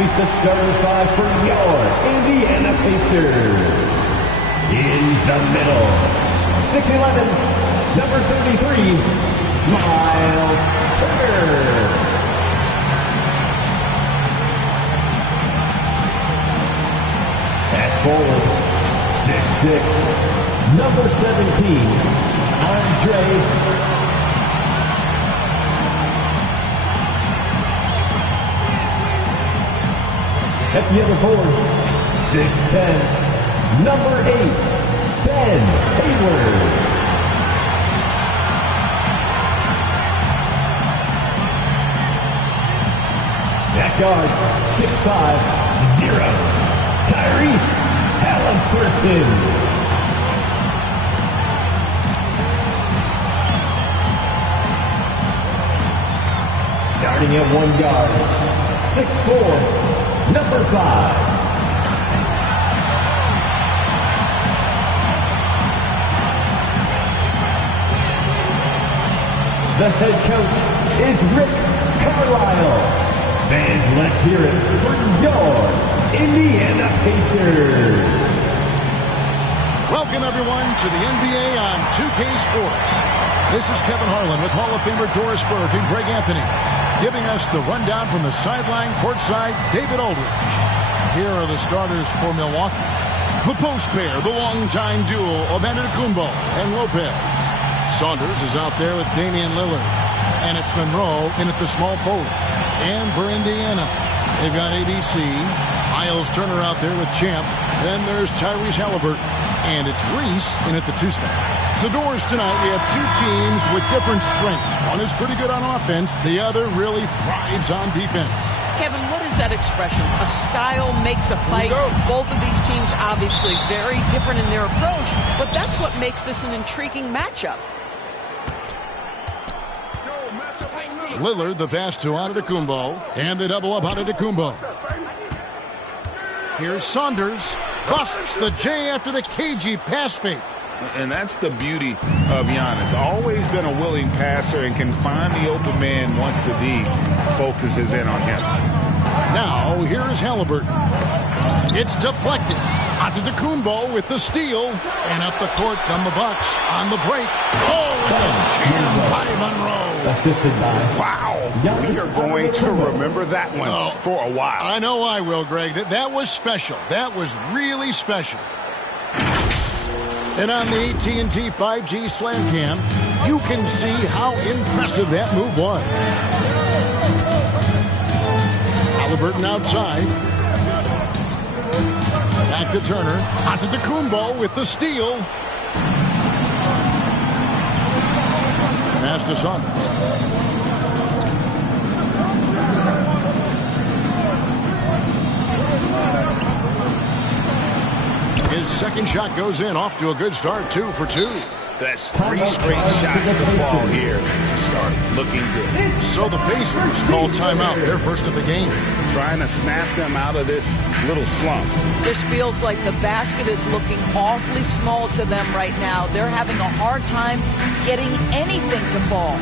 The starting five for your Indiana Pacers. In the middle, 6'11", number 33, Miles Turner. At forward, 6'6", number 17, Andre. At the other forward, 6'10", number 8, Ben Hayward. At guard, 6'5", 0, Tyrese Halliburton. Starting at one guard, 6'4", number 5. The head coach is Rick Carlisle. Fans, let's hear it for your Indiana Pacers. Welcome, everyone, to the NBA on 2K Sports. This is Kevin Harlan with Hall of Famer Doris Burke and Greg Anthony, giving us the rundown from the sideline courtside, David Aldridge. Here are the starters for Milwaukee. The post pair, the longtime duo of Antetokounmpo and Lopez. Saunders is out there with Damian Lillard. And it's Monroe in at the small forward. And for Indiana, they've got ABC. Miles Turner out there with Champ. Then there's Tyrese Halliburton. And it's Reese in at the two spot. The doors tonight, we have two teams with different strengths. One is pretty good on offense. The other really thrives on defense. Kevin, what is that expression? A style makes a fight. Both of these teams obviously very different in their approach, but that's what makes this an intriguing matchup. Lillard, the pass to Antetokounmpo, and the double up Antetokounmpo. Here's Saunders, busts the J after the cagey pass fake. And that's the beauty of Giannis. Always been a willing passer and can find the open man once the D focuses in on him. Now, here's Halliburton. It's deflected. Antetokounmpo with the steal. And up the court come the Bucks on the break. Oh, and the jam by Monroe. Assisted by. Wow. We are going to remember that one for a while. I know I will, Greg. That was special. That was really special. And on the AT&T 5G Slam Cam, you can see how impressive that move was. Halliburton outside. Back to Turner. Antetokounmpo with the steal. Pass to Saunders. His second shot goes in, off to a good start, 2 for 2. That's 3 straight shots to fall here to start looking good. So the Pacers call timeout, their first of the game. Trying to snap them out of this little slump. This feels like the basket is looking awfully small to them right now. They're having a hard time getting anything to fall.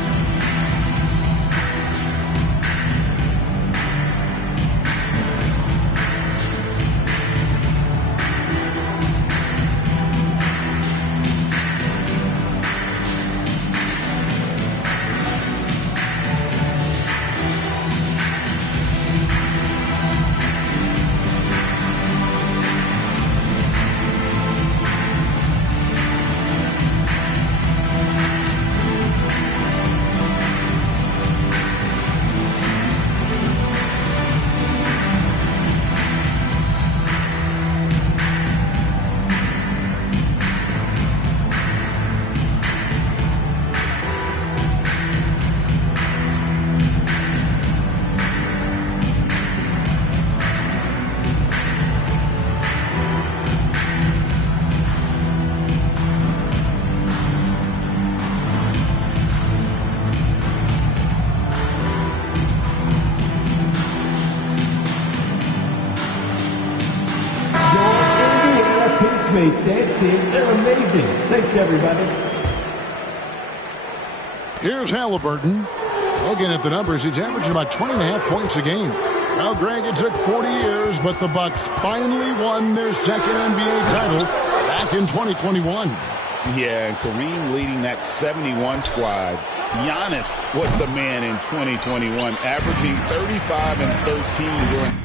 Mates dance team. They're amazing. Thanks, everybody. Here's Halliburton. Looking at the numbers, he's averaging about 20.5 points a game. Well, Greg, it took 40 years, but the Bucks finally won their second NBA title back in 2021. Yeah, and Kareem leading that 71 squad. Giannis was the man in 2021, averaging 35 and 13 during...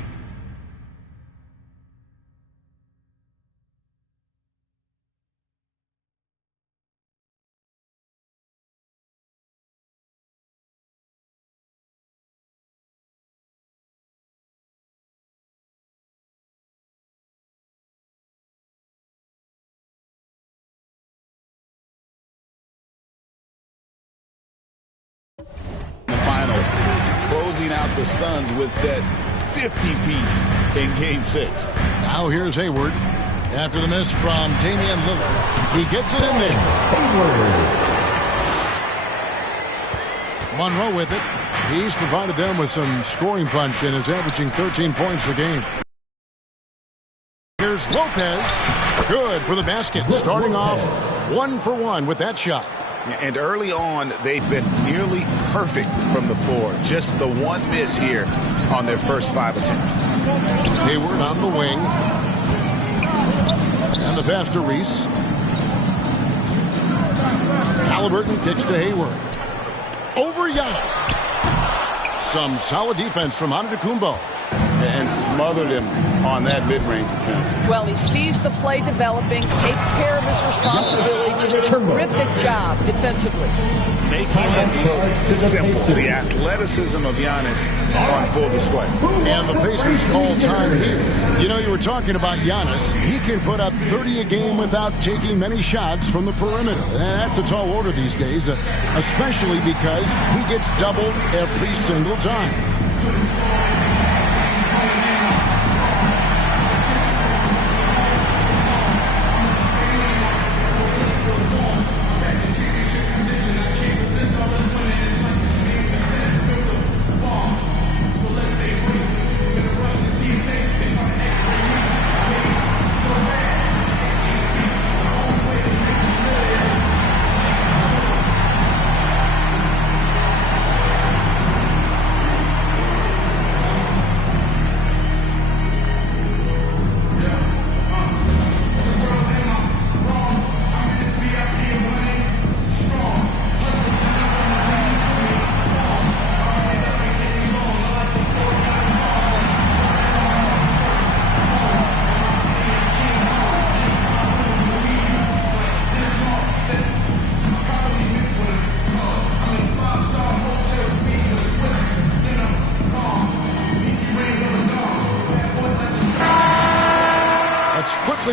closing out the Suns with that 50-piece in Game 6. Now here's Hayward. After the miss from Damian Lillard, he gets it in there. Monroe with it. He's provided them with some scoring punch and is averaging 13 points a game. Here's Lopez. Good for the basket. Starting off 1 for 1 with that shot. And early on, they've been nearly perfect from the floor. Just the one miss here on their first 5 attempts. Hayward on the wing. And the pass to Reese. Halliburton kicks to Hayward. Over Giannis. Some solid defense from Antetokounmpo. And smothered him on that mid-range attempt. Well, he sees the play developing, takes care of his responsibility. Just terrific job defensively. Making it look simple. The athleticism of Giannis on full display. And the Pacers call time here. You know, you were talking about Giannis. He can put up 30 a game without taking many shots from the perimeter. And that's a tall order these days, especially because he gets doubled every single time.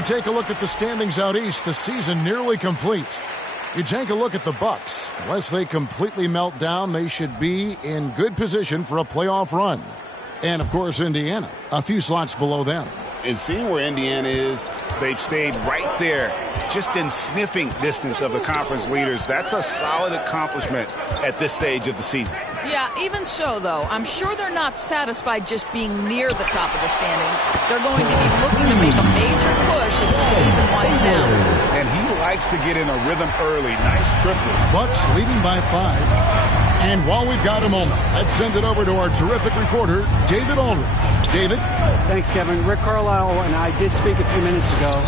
Take a look at the standings out east. The season nearly complete. You take a look at the Bucks. Unless they completely melt down, they should be in good position for a playoff run. And, of course, Indiana, a few slots below them. And seeing where Indiana is, they've stayed right there, just in sniffing distance of the conference leaders. That's a solid accomplishment at this stage of the season. Yeah, even so, though, I'm sure they're not satisfied just being near the top of the standings. They're going to be looking to make a major push as the season winds down. And he likes to get in a rhythm early. Nice triple. Bucks leading by 5. And while we've got a moment, let's send it over to our terrific reporter, David Aldridge. David? Thanks, Kevin. Rick Carlisle and I did speak a few minutes ago.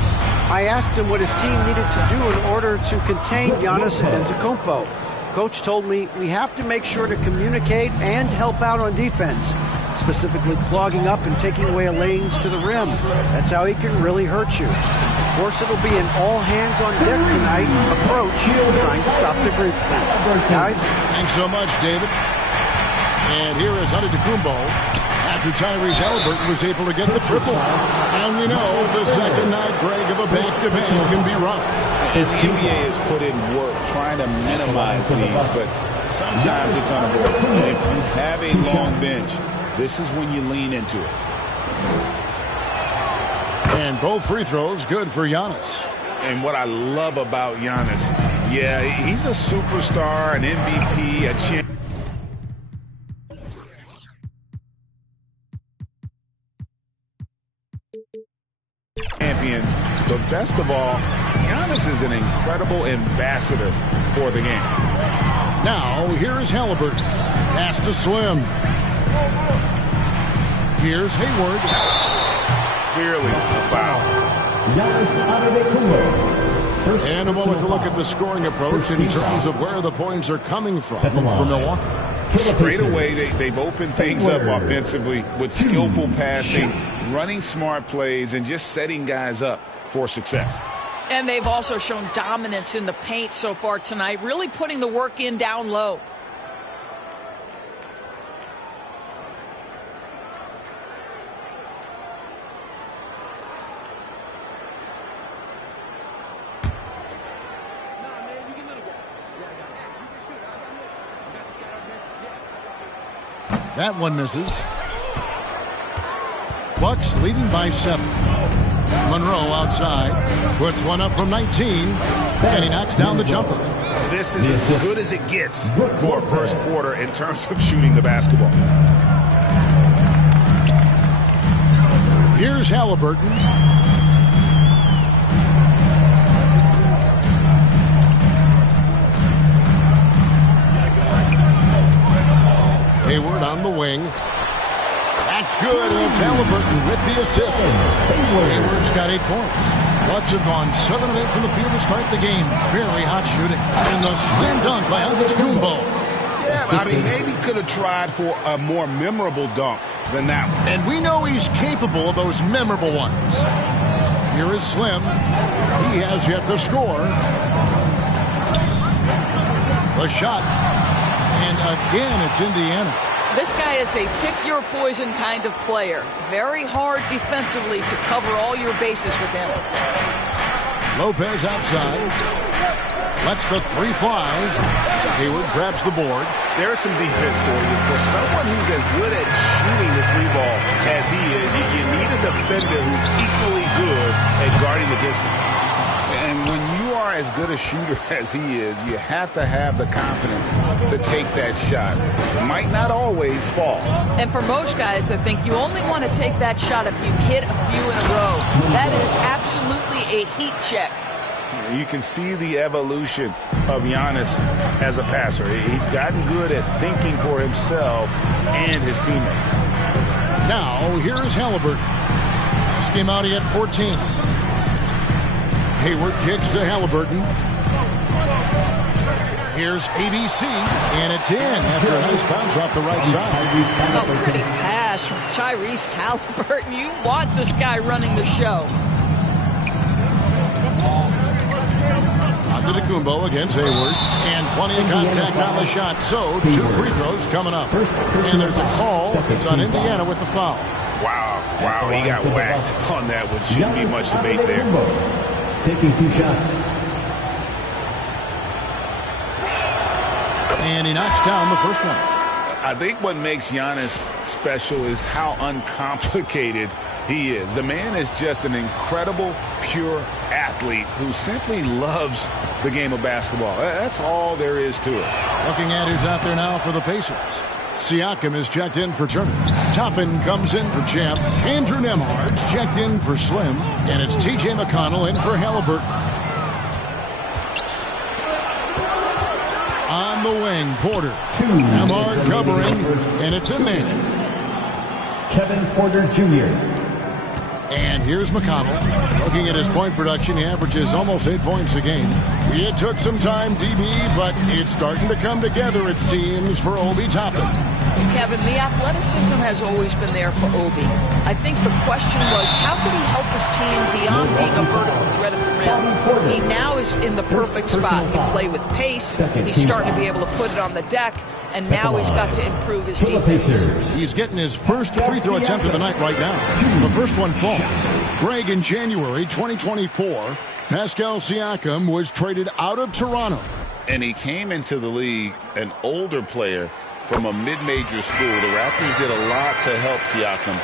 I asked him what his team needed to do in order to contain Giannis Antetokounmpo. Coach told me we have to make sure to communicate and help out on defense, specifically clogging up and taking away lanes to the rim. That's how he can really hurt you. Of course, it'll be an all-hands-on-deck tonight approach, trying to stop the grapefruit. Guys? Thanks so much, David. And here is Antetokounmpo after Tyrese Halliburton was able to get the triple. And we know the second night, Greg, of a back-to-back can be rough. And the NBA has put in work trying to minimize these, but sometimes it's unavoidable. And if you have a long bench, this is when you lean into it. And both free throws good for Giannis. And what I love about Giannis, yeah, he's a superstar, an MVP, a champion. But best of all, Giannis is an incredible ambassador for the game. Now, here is Halliburton. Pass to Slim. Here's Hayward. Clearly a foul. And a moment to look at the scoring approach in terms of where the points are coming from for Milwaukee. Straight away, they've opened things up offensively with skillful passing, running smart plays, and just setting guys up for success. And they've also shown dominance in the paint so far tonight, really putting the work in down low. That one misses. Bucks leading by 7. Monroe outside. Puts one up from 19. And he knocks down the jumper. This is as good as it gets for a first quarter in terms of shooting the basketball. Here's Halliburton. Hayward on the wing. That's good. It's Halliburton with the assist. Hayward's got 8 points. Bucks have gone 7 of 8 from the field to start the game. Very hot shooting. And the slam dunk by Antetokounmpo. Yeah, I mean, maybe could have tried for a more memorable dunk than that one. And we know he's capable of those memorable ones. Here is Slim. He has yet to score. The shot. And again, it's Indiana. This guy is a pick-your-poison kind of player. Very hard defensively to cover all your bases with him. Lopez outside. Lets the 3 fly. Hayward grabs the board. There's some defense for you. For someone who's as good at shooting the 3-ball as he is, you need a defender who's equally good at guarding against him. And when you are as good a shooter as he is, you have to have the confidence to take that shot. It might not always fall. And for most guys, I think you only want to take that shot if you've hit a few in a row. That is absolutely a heat check. You can see the evolution of Giannis as a passer. He's gotten good at thinking for himself and his teammates. Now, here's Halliburton. This came out, he had 14. Hayward kicks to Halliburton. Here's ABC, and it's in after a nice bounce off the right side. A pretty pass from Tyrese Halliburton. You want this guy running the show. Antetokounmpo against Hayward, and plenty of contact on the shot. So, 2 free throws coming up. And there's a call. It's on Indiana with the foul. Wow, he got whacked on that one. Shouldn't be much debate there. Taking 2 shots. And he knocks down the first one. I think what makes Giannis special is how uncomplicated he is. The man is just an incredible, pure athlete who simply loves the game of basketball. That's all there is to it. Looking at who's out there now for the Pacers. Siakam is checked in for Turner. Toppin comes in for Champ. Andrew Nembhard's checked in for Slim. And it's T.J. McConnell in for Halliburton. On the wing, Porter. Nembhard covering, and it's in there. Kevin Porter Jr. And here's McConnell. Looking at his point production, he averages almost 8 points a game. It took some time, DB, but it's starting to come together, it seems, for Obi Toppin. Kevin, the athleticism has always been there for Obi. I think the question was, how could he help his team beyond being a vertical threat at the rim? He now is in the perfect spot. He can play with pace. He's starting to be able to put it on the deck. And now he's got to improve his defense. He's getting his first free throw attempt of the night right now. The first one falls. Greg, in January 2024, Pascal Siakam was traded out of Toronto. And he came into the league an older player from a mid-major school. The Raptors did a lot to help Siakam,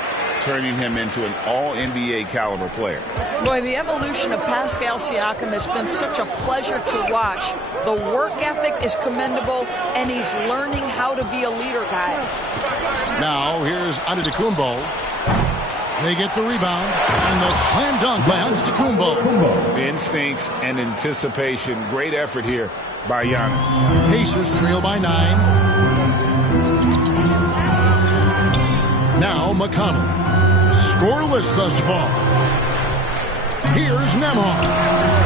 turning him into an all-NBA caliber player. Boy, the evolution of Pascal Siakam has been such a pleasure to watch. The work ethic is commendable, and he's learning how to be a leader, guys. Now, here's Antetokounmpo. They get the rebound, and the slam dunk by Antetokounmpo. Instincts and anticipation. Great effort here by Giannis. Pacers trail by 9. Now, McConnell. Scoreless thus far. Here's Nemhard.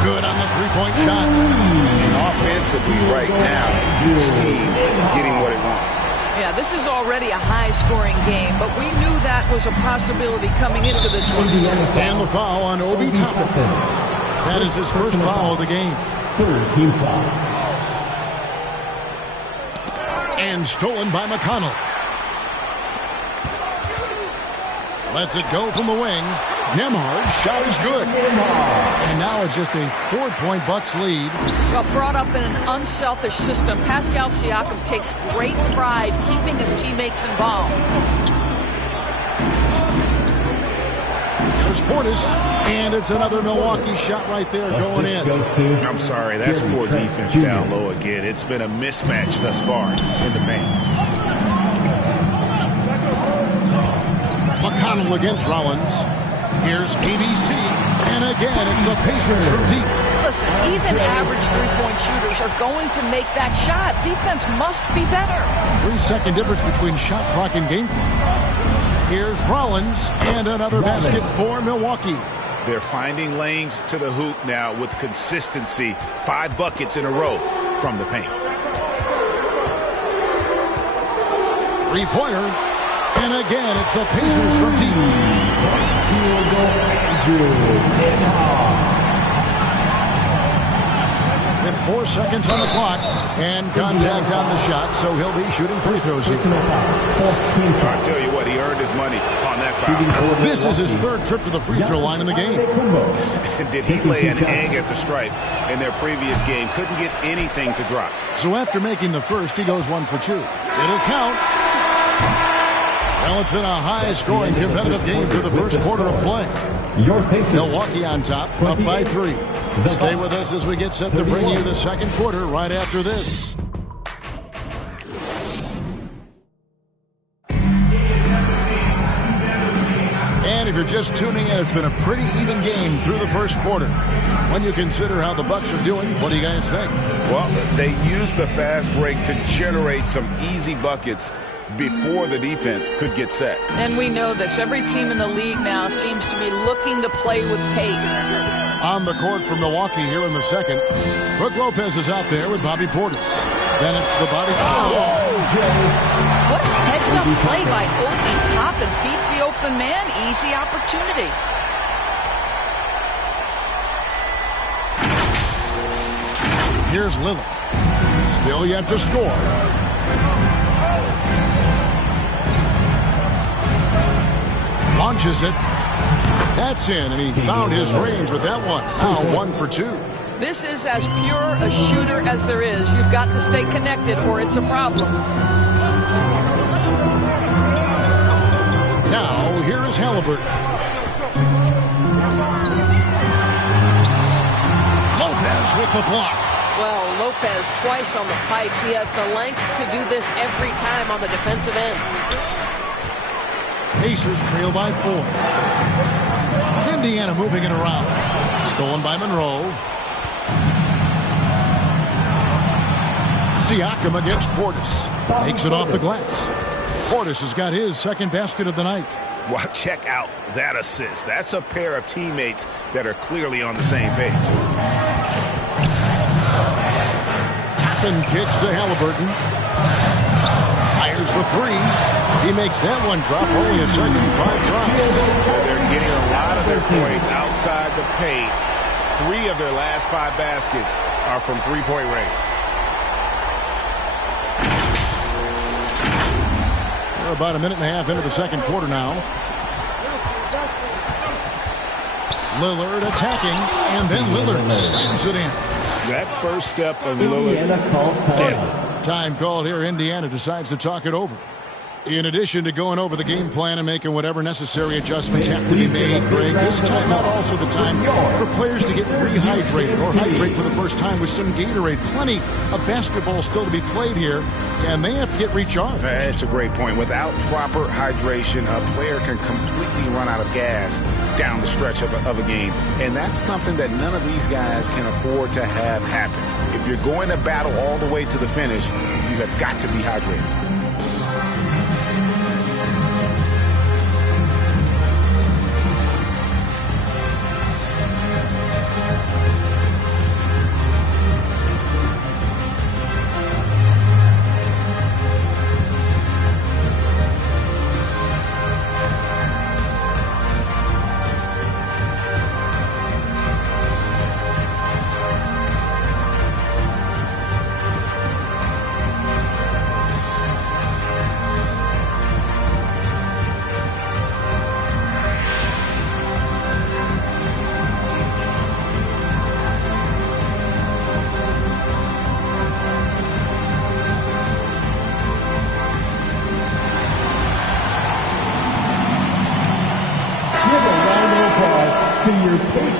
Good on the three-point shot. And offensively right now, each team getting what it wants. Yeah, this is already a high-scoring game, but we knew that was a possibility coming into this one. And the foul on Obi Toppin. That is his first foul of the game. Third team foul. And stolen by McConnell. Lets it go from the wing. Nemhard's shot is good. And now it's just a 4-point Bucks lead. Well, brought up in an unselfish system, Pascal Siakam takes great pride keeping his teammates involved. There's Portis, and it's another Milwaukee shot right there going in. I'm sorry, that's poor defense down low again. It's been a mismatch thus far in the paint. McConnell against Rollins. Here's ABC, and again, it's the Pacers from deep. Listen, even average three-point shooters are going to make that shot. Defense must be better. 3-second difference between shot clock and game clock. Here's Rollins, and another basket for Milwaukee. They're finding lanes to the hoop now with consistency. 5 buckets in a row from the paint. Three-pointer, and again, it's the Pacers from deep. With 4 seconds on the clock and contact on the shot, so he'll be shooting free throws here. I tell you what, he earned his money on that foul. This is his 3rd trip to the free throw line in the game. Did he lay an egg at the stripe in their previous game? Couldn't get anything to drop. So after making the first, he goes 1 for 2. It'll count. Well, it's been a high-scoring, competitive game through the first quarter of play. Milwaukee on top, up by 3. Stay with us as we get set to bring you the second quarter right after this. And if you're just tuning in, it's been a pretty even game through the first quarter. When you consider how the Bucks are doing, what do you guys think? Well, they used the fast break to generate some easy buckets before the defense could get set. And we know this. Every team in the league now seems to be looking to play with pace. On the court for Milwaukee here in the second, Brook Lopez is out there with Bobby Portis. Then it's the body. What a heads-up play by Obi Toppin. Feeds the open man. Easy opportunity. Here's Lillard. Still yet to score. Launches it. That's in, and he found his range with that one. Now 1 for 2. This is as pure a shooter as there is. You've got to stay connected or it's a problem. Now, here is Halliburton. Lopez with the block. Well, Lopez twice on the pipes. He has the length to do this every time on the defensive end. Pacers trail by 4. Indiana moving it around. Stolen by Monroe. Siakam against Portis. Takes it off the glass. Portis has got his second basket of the night. Well, check out that assist. That's a pair of teammates that are clearly on the same page. Toppin kicks to Halliburton. Fires the 3. He makes that one drop. Only a second, 5 drops. They're getting a lot of their points outside the paint. 3 of their last 5 baskets are from three-point range. We're about a minute and a half into the second quarter now. Lillard attacking, and then Lillard slams it in. That first step of Lillard. Time called here. Indiana decides to talk it over. In addition to going over the game plan and making whatever necessary adjustments have to be made, Greg, this timeout also the time for players to get rehydrated or hydrate for the first time with some Gatorade. Plenty of basketball still to be played here, and they have to get recharged. That's a great point. Without proper hydration, a player can completely run out of gas down the stretch of a game, and that's something that none of these guys can afford to have happen. If you're going to battle all the way to the finish, you have got to be hydrated.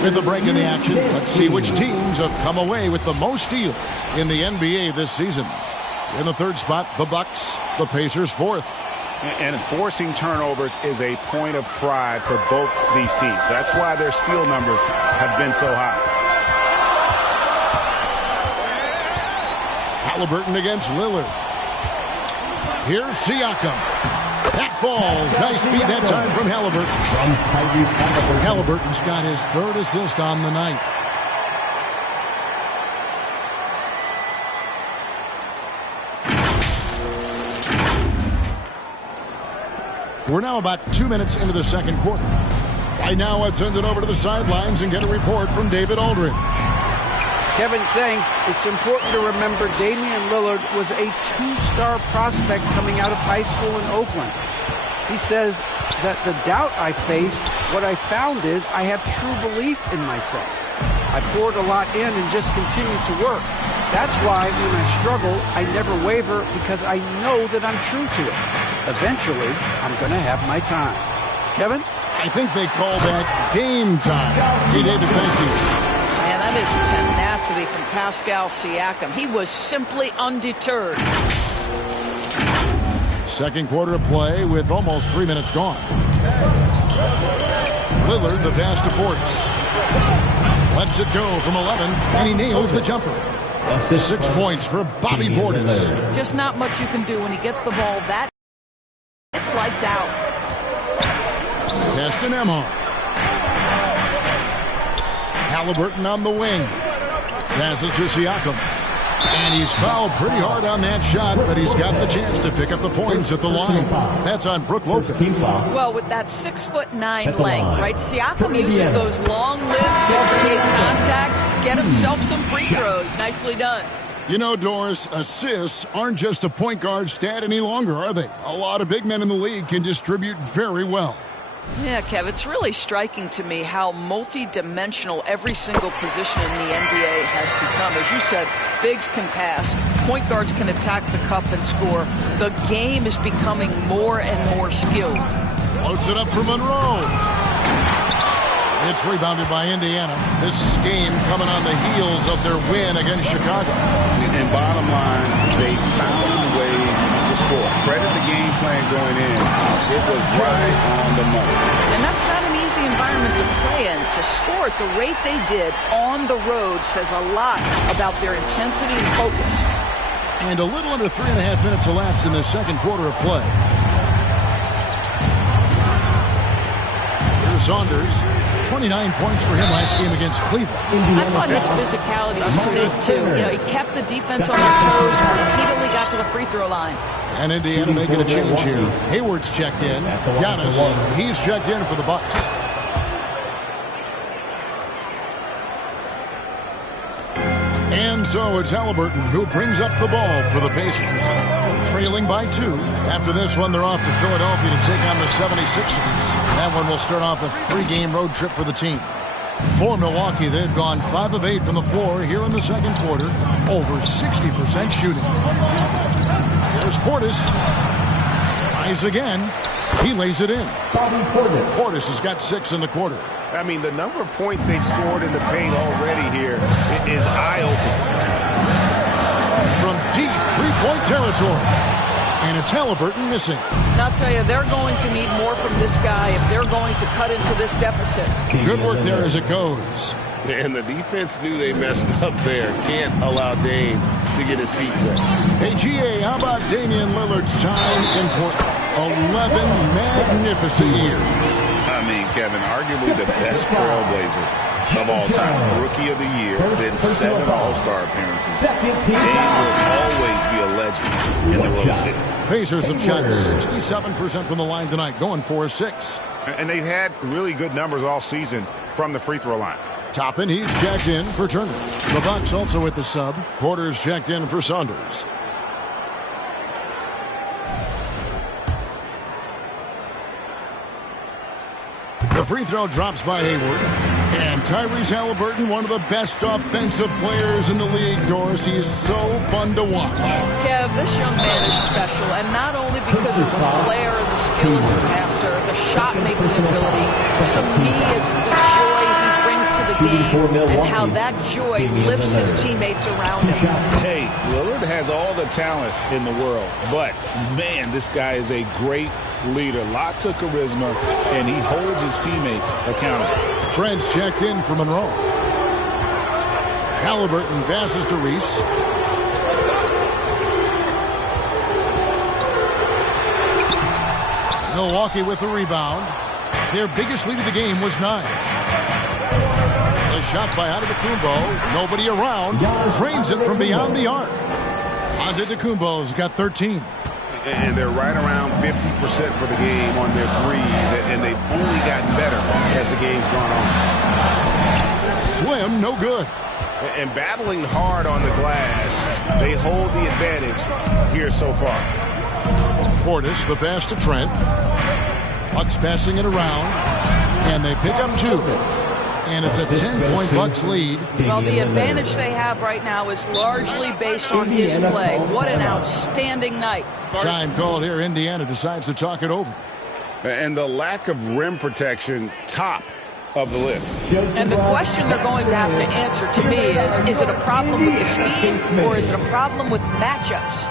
With a break in the action, let's see which teams have come away with the most steals in the NBA this season. In the third spot, the Bucks, the Pacers fourth. And forcing turnovers is a point of pride for both these teams. That's why their steal numbers have been so high. Halliburton against Lillard. Here's Siakam. That falls. Nice feed that time from Halliburton. Halliburton's got his third assist on the night. We're now about 2 minutes into the second quarter. Right now, let's send it over to the sidelines and get a report from David Aldridge. Kevin, thanks. It's important to remember Damian Lillard was a two-star prospect coming out of high school in Oakland. He says that the doubt I faced, what I found is I have true belief in myself. I poured a lot in and just continued to work. That's why when I struggle, I never waver because I know that I'm true to it. Eventually, I'm going to have my time. Kevin? I think they call that game time. Hey, David, thank you. Man, that is tenacity from Pascal Siakam. He was simply undeterred. Second quarter of play with almost 3 minutes gone. Lillard, the pass to Portis. Lets it go from 11, and he nails the jumper. 6 points for Bobby Portis. Just not much you can do when he gets the ball that it's lights out. Pass to Nembhard. Halliburton on the wing. Passes to Siakam. And he's fouled pretty hard on that shot, but he's got the chance to pick up the points at the line. That's on Brook Lopez. Well, with that 6'9" length, right? Siakam uses those long limbs to create contact, get himself some free throws. Nicely done. You know, Doris, assists aren't just a point guard stat any longer, are they? A lot of big men in the league can distribute very well. Yeah, Kev, it's really striking to me how multi-dimensional every single position in the NBA has become. As you said, bigs can pass, point guards can attack the cup and score. The game is becoming more and more skilled. Floats it up for Monroe. It's rebounded by Indiana. This game coming on the heels of their win against Chicago. And bottom line, they found ways to score. Credit the game plan going in. It was right on the money. And that's not an easy environment to play in. To score at the rate they did on the road says a lot about their intensity and focus. And a little under 3.5 minutes elapsed in the second quarter of play. Here's Saunders. 29 points for him last game against Cleveland. I thought his physicality was great, too. You know, he kept the defense on their toes, repeatedly got to the free throw line. And Indiana making a change here. Hayward's checked in. Giannis, he's checked in for the Bucks. And so it's Halliburton who brings up the ball for the Pacers. Trailing by 2. After this one, they're off to Philadelphia to take on the 76ers. That one will start off a 3-game road trip for the team. For Milwaukee, they've gone 5 of 8 from the floor here in the second quarter. Over 60% shooting. Here's Portis. Tries again. He lays it in. Portis has got 6 in the quarter. I mean, the number of points they've scored in the paint already here is eye-opening. From deep three-point territory. And it's Halliburton missing. And I'll tell you, they're going to need more from this guy if they're going to cut into this deficit. Good work there as it goes. And the defense knew they messed up there. Can't allow Dame to get his feet set. Hey, GA, how about Damian Lillard's time in Portland? 11 magnificent years. I mean, Kevin, arguably the best trailblazer of all time. Rookie of the year, then 7 All-Star appearances. Dame will always be a legend in the Rose City. Pacers have shot 67% from the line tonight, going 4-6. And they've had really good numbers all season from the free throw line. Toppin, he's checked in for Turner. The Bucks also with the sub. Porter's checked in for Saunders. The free throw drops by Hayward. And Tyrese Halliburton, one of the best offensive players in the league, Doris. He's so fun to watch. Kev, this young man is special, and not only because of the flair and the skill as a passer, the shot-making ability. To me, it's the joy he brings to the the game and how that joy lifts his teammates around him. Hey, Lillard has all the talent in the world, but, man, this guy is a great leader. Lots of charisma, and he holds his teammates accountable. Trent's checked in for Monroe. Halliburton passes to Reese. Milwaukee with the rebound. Their biggest lead of the game was 9. The shot by Antetokounmpo. Nobody around. Drains it from beyond the arc. Antetokounmpo's got 13. And they're right around 50% for the game on their threes, and they've only gotten better as the game's gone on. Swim, no good. And battling hard on the glass, they hold the advantage here so far. Portis, the pass to Trent. Bucks passing it around, and they pick up 2. And it's a 10-point Bucks lead. Well, the advantage they have right now is largely based on his play. What an outstanding night. Time called here. Indiana decides to talk it over. And the lack of rim protection, top of the list. And the question they're going to have to answer to me is it a problem with the scheme or is it a problem with matchups?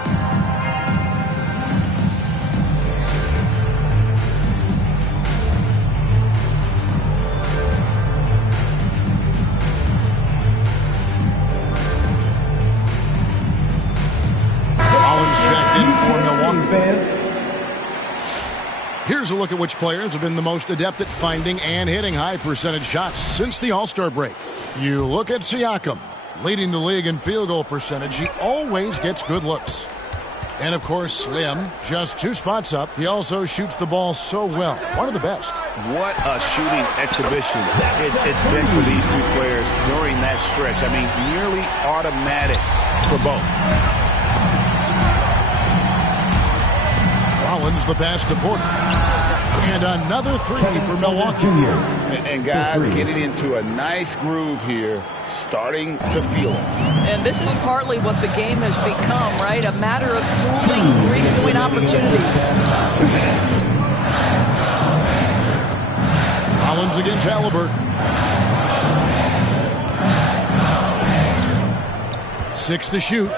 Here's a look at which players have been the most adept at finding and hitting high percentage shots since the All-Star break. You look at Siakam, leading the league in field goal percentage. He always gets good looks. And, of course, Slim, just 2 spots up. He also shoots the ball so well. One of the best. What a shooting exhibition it's been for these 2 players during that stretch. I mean, nearly automatic for both. Rollins the pass to Porter. And another 3 for Milwaukee. And guys getting into a nice groove here, starting to feel it. And this is partly what the game has become, right? A matter of dueling 3-point opportunities. Rollins against Halliburton. 6 to shoot.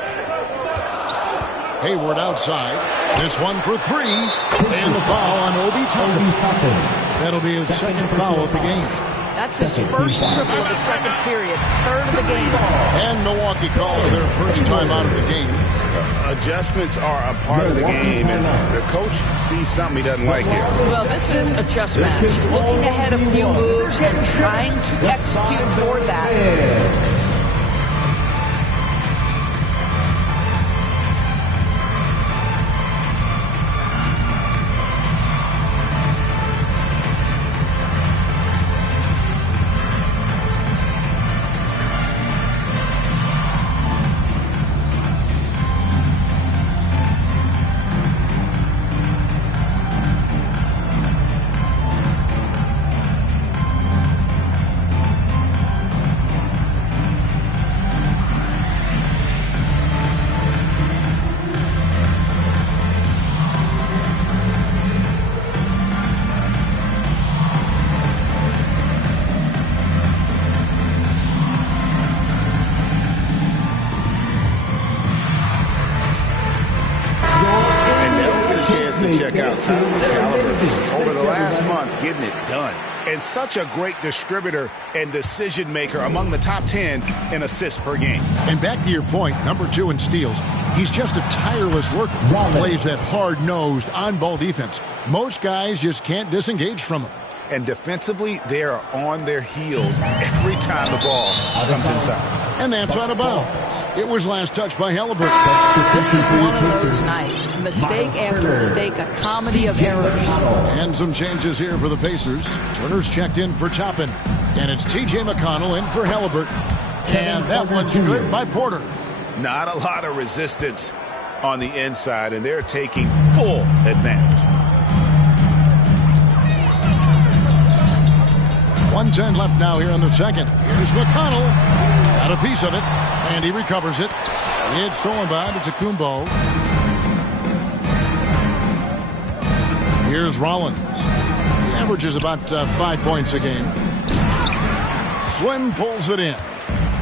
Hayward outside. This one for 3. And the foul on Obi Toppin. That'll be his second foul of the game. That's his first triple of the second period. 3rd of the game. And Milwaukee calls their first time out of the game. Adjustments are a part of the game, and the coach sees something he doesn't like here. Well, this is a chess match. Looking ahead a few moves and trying to execute toward that. Check out Tyrese Halliburton over the last month, getting it done. And such a great distributor and decision maker, among the top 10 in assists per game. And back to your point, number 2 in steals. He's just a tireless worker. Plays that hard-nosed, on-ball defense. Most guys just can't disengage from him. And defensively, they are on their heels every time the ball comes inside. And that's out of bounds. It was last touched by Halliburton. This is one of those nights. Mistake after mistake, a comedy of errors. And some changes here for the Pacers. Turner's checked in for Toppin. And it's T.J. McConnell in for Halliburton. And that one's good by Porter. Not a lot of resistance on the inside, and they're taking full advantage. 1:10 left now here in the second. Here's McConnell. Got a piece of it, and he recovers it. It's stolen by Antetokounmpo. Here's Rollins. He averages about 5 points a game. Slim pulls it in.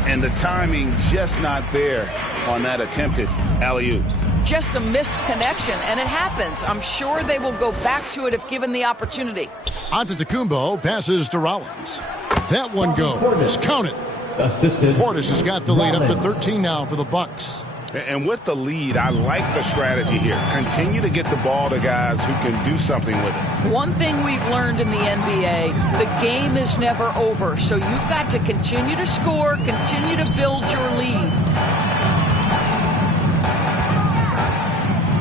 And the timing just not there on that attempted alley-oop. Just a missed connection, and it happens. I'm sure they will go back to it if given the opportunity. Antetokounmpo passes to Rollins. That one goes. Count it. Assisted. Portis has got the lead up to 13 now for the Bucks. And with the lead, I like the strategy here. Continue to get the ball to guys who can do something with it. One thing we've learned in the NBA, the game is never over. So you've got to continue to score, continue to build your lead.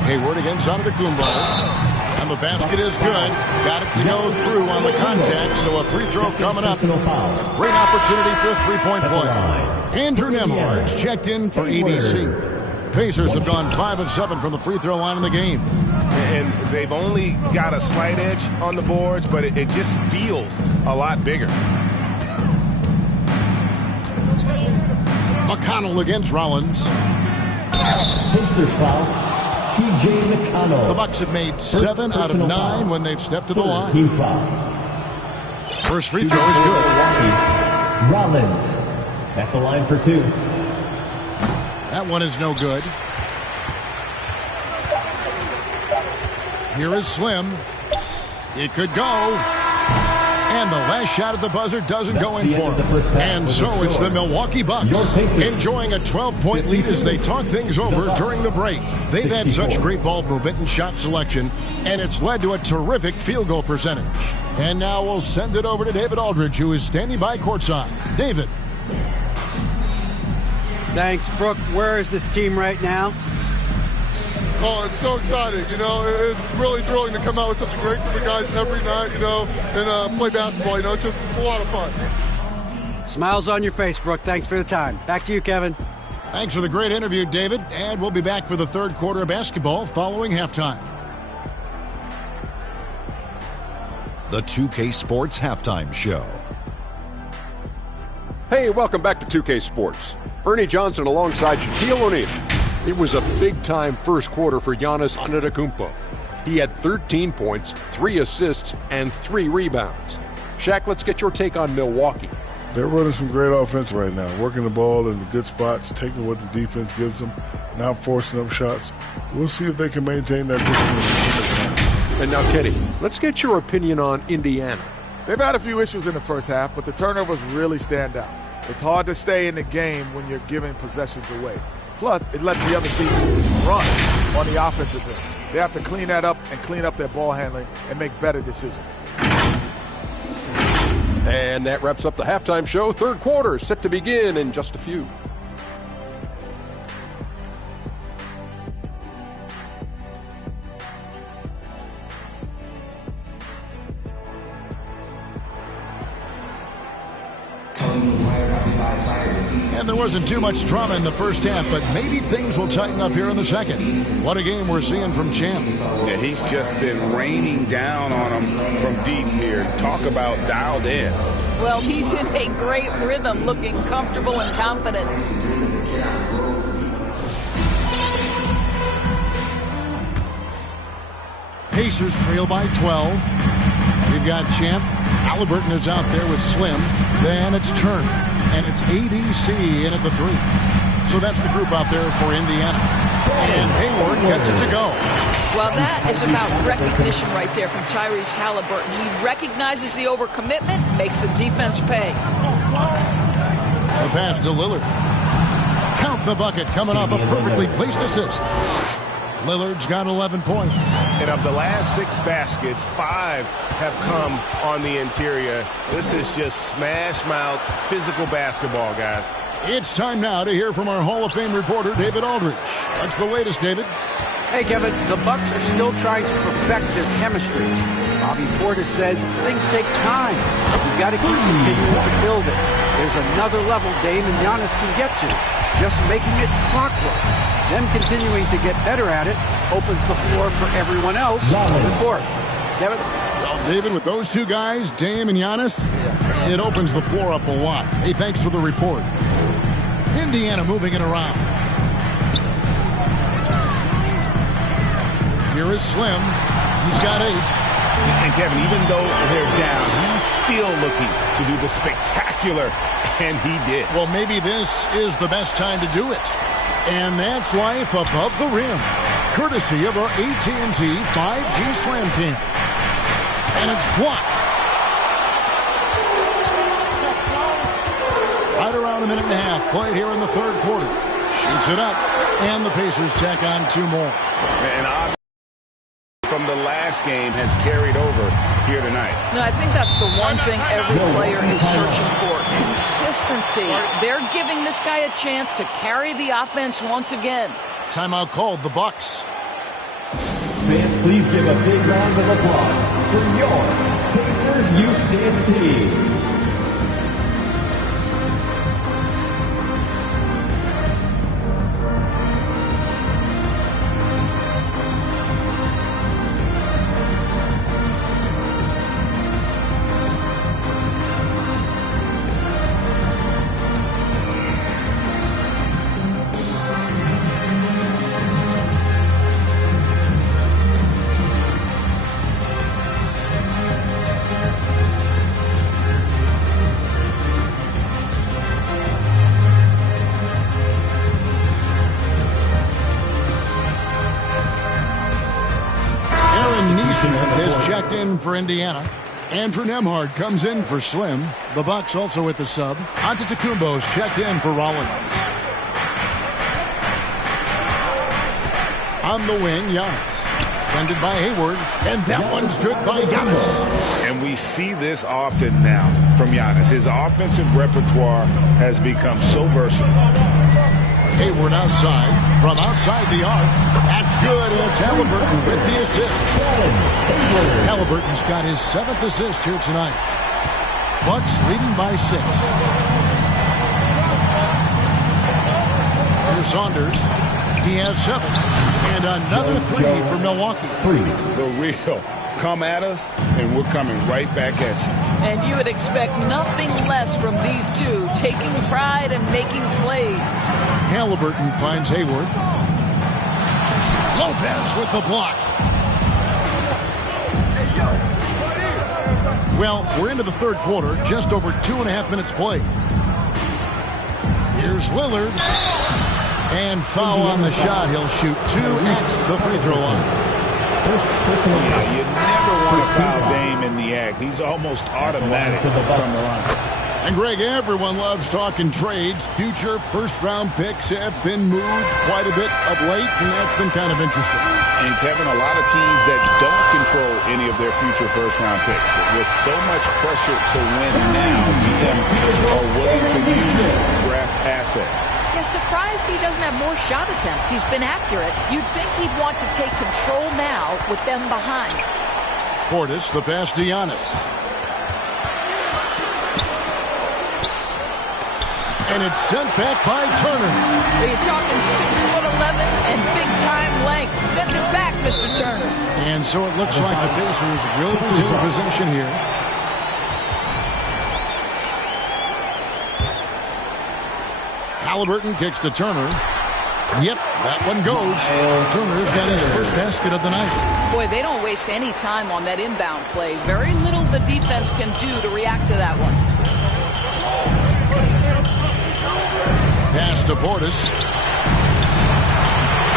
Hayward against Antetokounmpo. And the basket is good. Got it to go through on the contact, so a free throw coming up. A great opportunity for a three-point play. Andrew Nembhard's checked in for ABC. Pacers have gone 5 of 7 from the free throw line in the game. And they've only got a slight edge on the boards, but it just feels a lot bigger. McConnell against Rollins. Pacers foul. TJ McConnell. The Bucks have made 7 out of 9 when they've stepped to the line. Team foul. First free throw is good. Rollins at the line for 2. That one is no good. Here is Slim. It could go. And the last shot at the buzzer doesn't go in for him. And so it's the Milwaukee Bucks enjoying a 12-point lead as they talk things over during the break. They've had such great ball movement and shot selection, and it's led to a terrific field goal percentage. And now we'll send it over to David Aldridge, who is standing by courtside. David. Thanks, Brooke. Where is this team right now? Oh, it's so exciting. You know, it's really thrilling to come out with such a great group of guys every night, you know, and play basketball. You know, it's a lot of fun. Smiles on your face, Brooke. Thanks for the time. Back to you, Kevin. Thanks for the great interview, David. And we'll be back for the third quarter of basketball following halftime. The 2K Sports Halftime Show. Hey, welcome back to 2K Sports. Ernie Johnson alongside Shaquille O'Neal. It was a big-time first quarter for Giannis Antetokounmpo. He had 13 points, 3 assists, and 3 rebounds. Shaq, let's get your take on Milwaukee. They're running some great offense right now, working the ball in the good spots, taking what the defense gives them, not forcing up shots. We'll see if they can maintain that discipline in the second half. And now, Kenny, let's get your opinion on Indiana. They've had a few issues in the first half, but the turnovers really stand out. It's hard to stay in the game when you're giving possessions away. Plus, it lets the other team run on the offensive end. They have to clean that up and clean up their ball handling and make better decisions. And that wraps up the halftime show. Third quarter set to begin in just a few. And there wasn't too much drama in the first half, but maybe things will tighten up here in the second. What a game we're seeing from Champ. Yeah, he's just been raining down on him from deep here. Talk about dialed in. Well, he's in a great rhythm, looking comfortable and confident. Pacers trail by 12. We've got Champ. Halliburton is out there with Slim. Then it's Turner. And it's ABC in at the 3. So that's the group out there for Indiana. And Hayward gets it to go. Well, that is about recognition right there from Tyrese Halliburton. He recognizes the overcommitment, makes the defense pay. The pass to Lillard. Count the bucket coming off a perfectly placed assist. Lillard's got 11 points. And of the last 6 baskets, 5 have come on the interior. This is just smash-mouth, physical basketball, guys. It's time now to hear from our Hall of Fame reporter, David Aldridge. What's the latest, David? Hey, Kevin, the Bucks are still trying to perfect their chemistry. Bobby Portis says things take time. You've got to keep continuing to build it. There's another level Dame and Giannis can get to. Just making it clockwork. Them continuing to get better at it opens the floor for everyone else on the court. Kevin? Well, David, with those two guys, Dame and Giannis, it opens the floor up a lot. Hey, thanks for the report. Indiana moving it around. Here is Slim. He's got 8. And Kevin, even though they're down, he's still looking to do the spectacular, and he did. Well, maybe this is the best time to do it. And that's life above the rim, courtesy of our AT&T 5G Slam Cam. And it's blocked. Right around a minute and a half played here in the third quarter. Shoots it up, and the Pacers tack on 2 more. And from the last game has carried over here tonight. No, I think that's the one thing every player is searching for. Consistency. They're giving this guy a chance to carry the offense once again. Timeout called, the Bucks. Fans, please give a big round of applause for your Pacers Youth Dance Team. Is checked in for Indiana. Andrew Nembhard comes in for Slim. The Bucks also with the sub. Antetokounmpo's checked in for Rollins. On the wing, Giannis. Defended by Hayward. And that one's good by Giannis. And we see this often now from Giannis. His offensive repertoire has become so versatile. Hayward outside, from outside the arc. That's good. It's Halliburton with the assist. Halliburton's got his 7th assist here tonight. Bucks leading by 6. Here's Saunders. He has 7. And another 3 for Milwaukee. The real. Come at us, and we're coming right back at you. And you would expect nothing less from these two, taking pride and making plays. Halliburton finds Hayward. Lopez with the block. Well, we're into the third quarter, just over 2.5 minutes played. Here's Lillard. And foul on the shot. He'll shoot 2 at the free throw line. Yeah, you never want to foul Dame in the act. He's almost automatic from the line. And Greg, everyone loves talking trades. Future first-round picks have been moved quite a bit of late, and that's been kind of interesting. And Kevin, a lot of teams that don't control any of their future first-round picks, with so much pressure to win now, GMs are willing to use draft assets. Yeah, surprised he doesn't have more shot attempts. He's been accurate. You'd think he'd want to take control now with them behind. Portis, the pass to Giannis. And it's sent back by Turner. You're talking 6'11" and big-time length. Send it back, Mr. Turner. And so it looks like the Pacers will retain possession here. Halliburton kicks to Turner. Yep, that one goes. Turner's got his first basket of the night. Boy, they don't waste any time on that inbound play. Very little the defense can do to react to that one. Pass to Portis.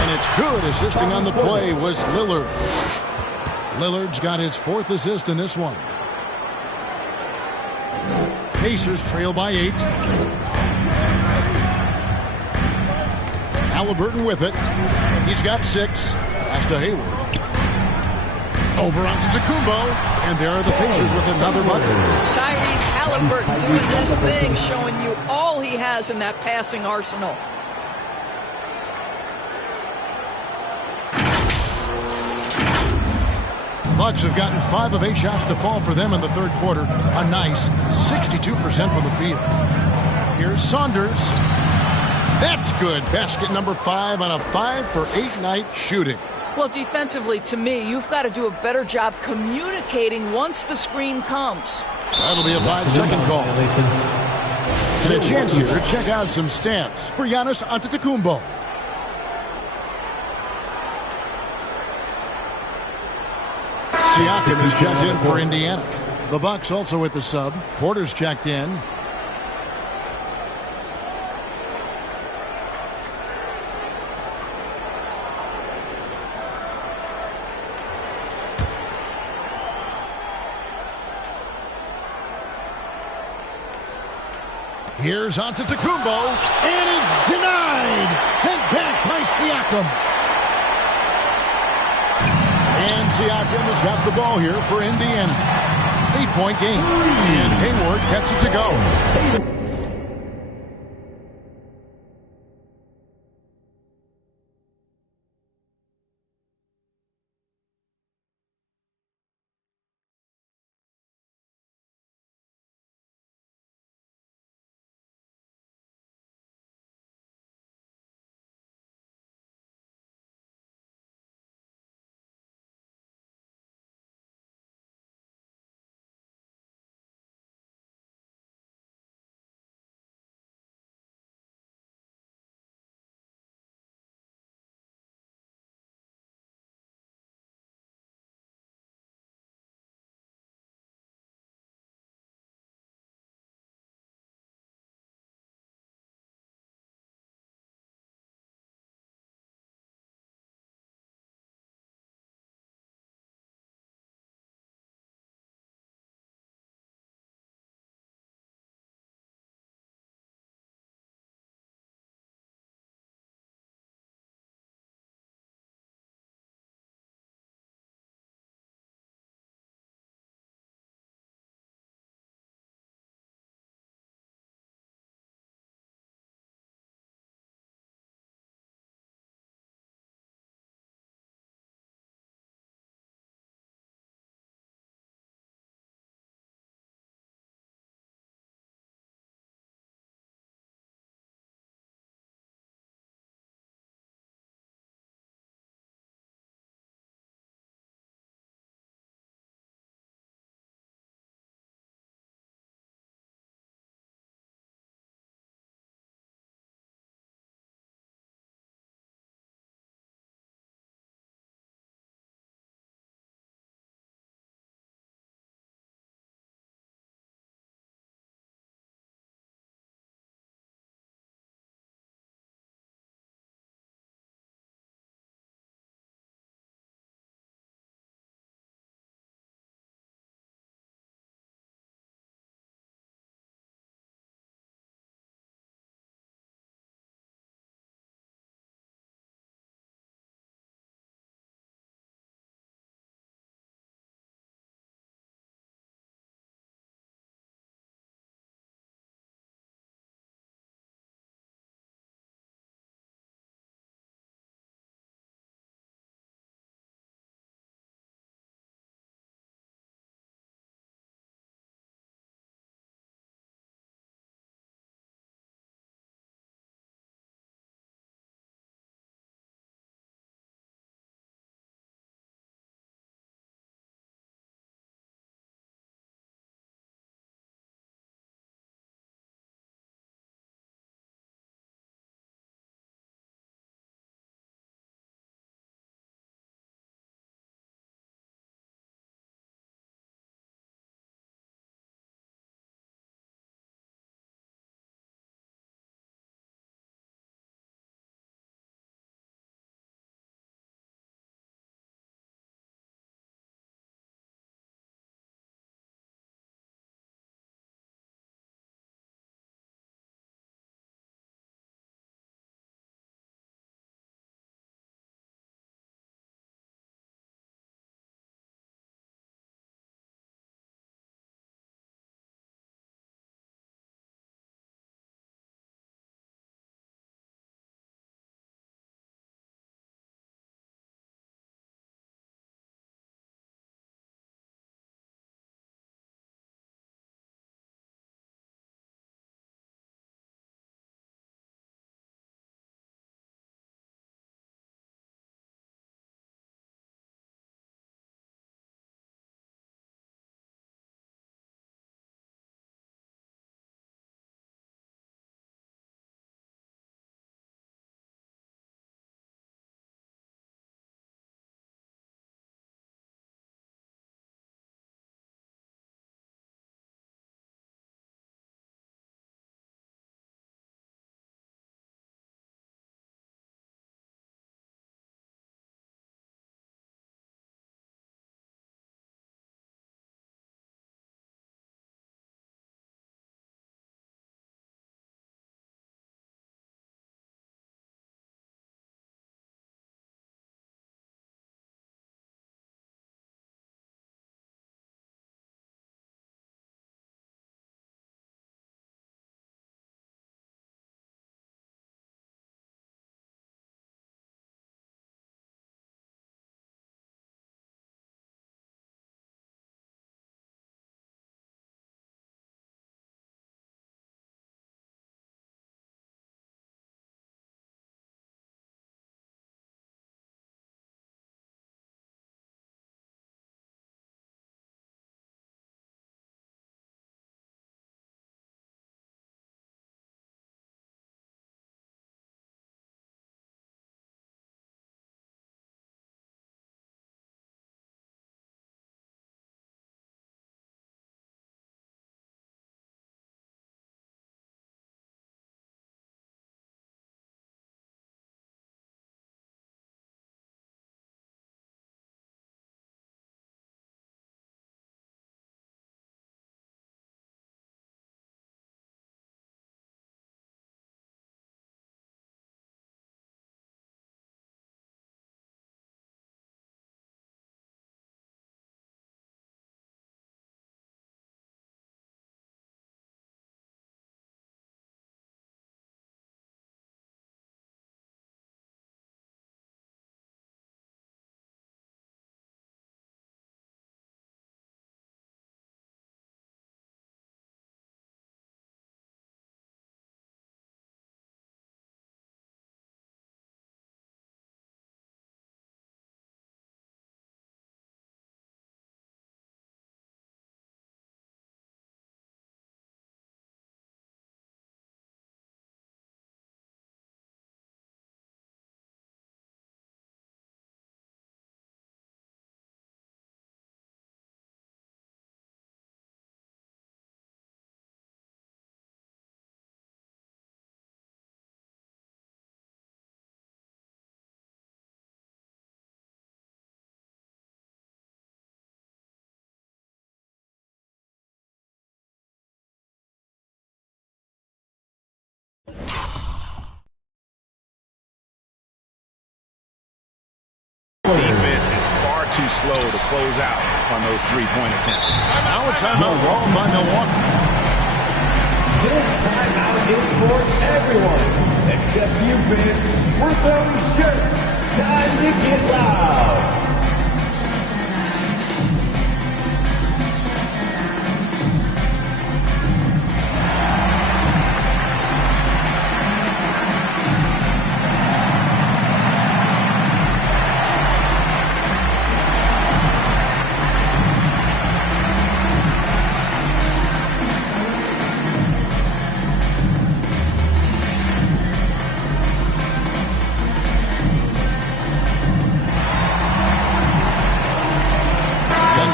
And it's good. Assisting on the play was Lillard. Lillard's got his 4th assist in this one. Pacers trail by 8. Halliburton with it. He's got 6. Pass to Hayward. Over onto Antetokounmpo. And there are the Pacers with another bucket. Tyrese Halliburton doing this thing, showing you all he has in that passing arsenal. Bucks have gotten 5 of 8 shots to fall for them in the third quarter. A nice 62% from the field. Here's Saunders. That's good. Basket number 5 on a 5 for 8 night shooting. Well, defensively, to me, you've got to do a better job communicating once the screen comes. That'll be a 5-second call. And a chance here to check out some stats for Giannis Antetokounmpo. Siakam is checked in for Indiana. The Bucks also with the sub. Porter's checked in. Here's Antetokounmpo, and it's denied. Sent back by Siakam. And Siakam has got the ball here for Indiana. 8-point game. And Hayward gets it to go. too slow to close out on those three-point attempts. Now a timeout called by Milwaukee. This timeout is for everyone, except you fans. We're throwing shirts. Time to get loud.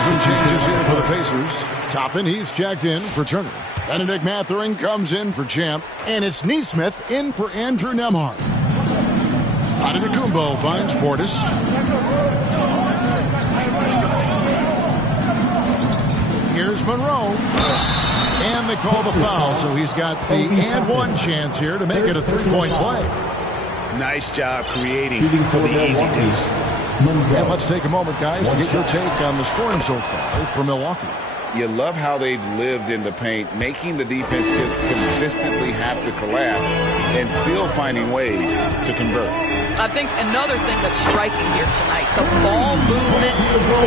Some changes here for the Pacers. Toppin, he's checked in for Turner. Benedict Mathurin comes in for Champ. And it's Neesmith in for Andrew Nembhard. Adetokounmpo finds Portis. Here's Monroe. And they call the foul, so he's got the and one chance here to make it a three-point play. Nice job creating for the easy deuce. And let's take a moment, guys, to get your take on the scoring so far for Milwaukee. You love how they've lived in the paint, making the defense just consistently have to collapse and still finding ways to convert. I think another thing that's striking here tonight, the ball movement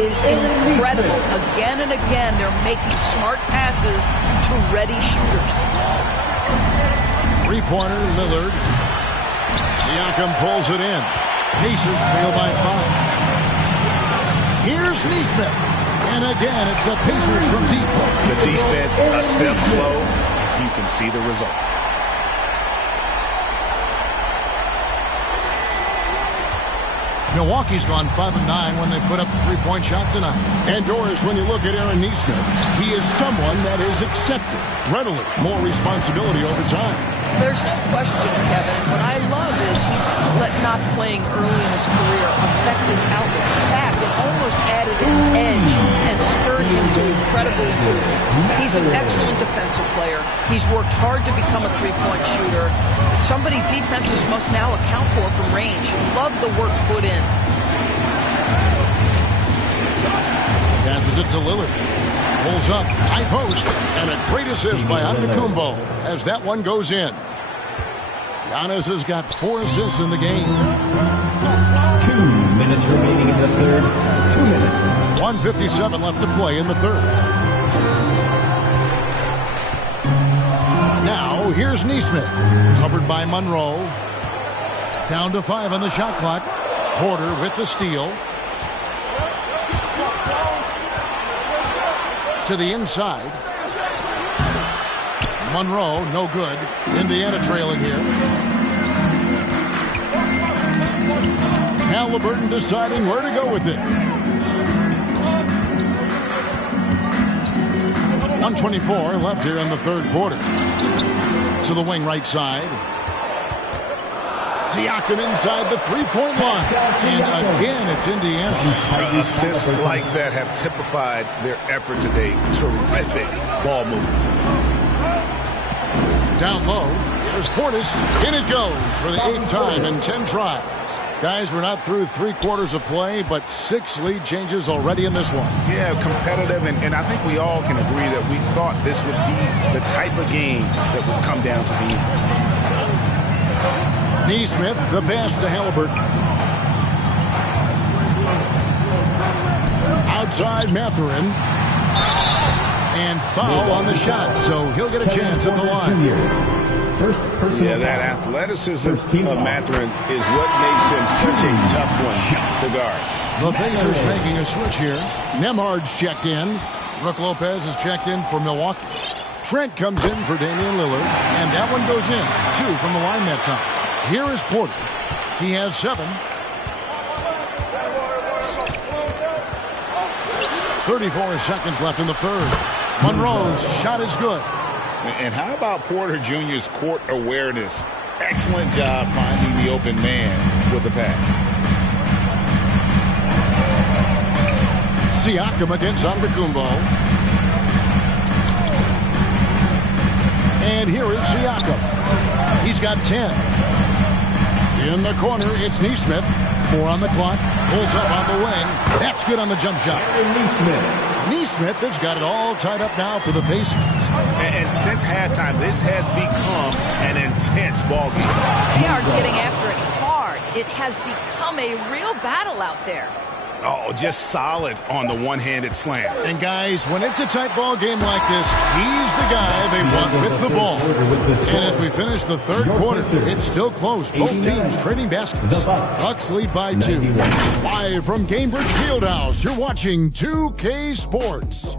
is incredible. Again and again, they're making smart passes to ready shooters. Three-pointer, Lillard. Siakam pulls it in. Pacers trail by 5. Here's Neesmith. And again, it's the Pacers from deep. The defense a step slow. You can see the results. Milwaukee's gone 5-9 when they put up the three-point shot tonight. And Doris, when you look at Aaron Neesmith, he is someone that is accepted readily more responsibility over time. There's no question, Kevin. What I love is he didn't let not playing early in his career affect his outlook. In fact, it almost added an edge and spurred him to incredible improvement. He's an excellent defensive player. He's worked hard to become a three-point shooter. It's somebody defenses must now account for from range. Love the work put in. Passes it to Lillard. Pulls up, high post, and a great assist by Adetokounmpo as that one goes in. Giannis has got 4 assists in the game. 2 minutes remaining in the third. 2 minutes. 1:57 left to play in the third. Now, here's Neesmith. Covered by Monroe. Down to 5 on the shot clock. Porter with the steal. To the inside. Monroe, no good. Indiana trailing here. Halliburton deciding where to go with it. 1:24 left here in the third quarter. To the wing right side. Siakam inside the three-point line. And again, it's Indiana. Assists like that have typified their effort today. Terrific ball movement. Down low, here's Portis. In it goes for the 8th time in 10 tries. Guys, we're not through 3 quarters of play, but 6 lead changes already in this one. Yeah, competitive, and I think we all can agree that we thought this would be the type of game that would come down to the end. Neesmith, the pass to Halliburton. Outside Mathurin. And foul on the shot, so he'll get a chance at the line. Yeah, that athleticism of Mathurin is what makes him such a tough one to guard. The Pacers making a switch here. Nembhard's checked in. Brook Lopez is checked in for Milwaukee. Trent comes in for Damian Lillard, and that one goes in. 2 from the line that time. Here is Porter. He has 7. 34 seconds left in the third. Monroe's shot is good. And how about Porter Jr.'s court awareness? Excellent job finding the open man with the pass. Siakam against Adetokounmpo. And here is Siakam. He's got 10. In the corner, it's Neesmith. 4 on the clock. Pulls up on the wing. That's good on the jump shot. Neesmith has got it all tied up now for the Pacers. And since halftime, this has become an intense ball game. They are getting after it hard. It has become a real battle out there. Oh, just solid on the one-handed slam. And guys, when it's a tight ball game like this, he's the guy they want with the ball. And as we finish the third quarter, it's still close. Both teams trading baskets. Bucks lead by 2. Live from Cambridge Fieldhouse, you're watching 2K Sports.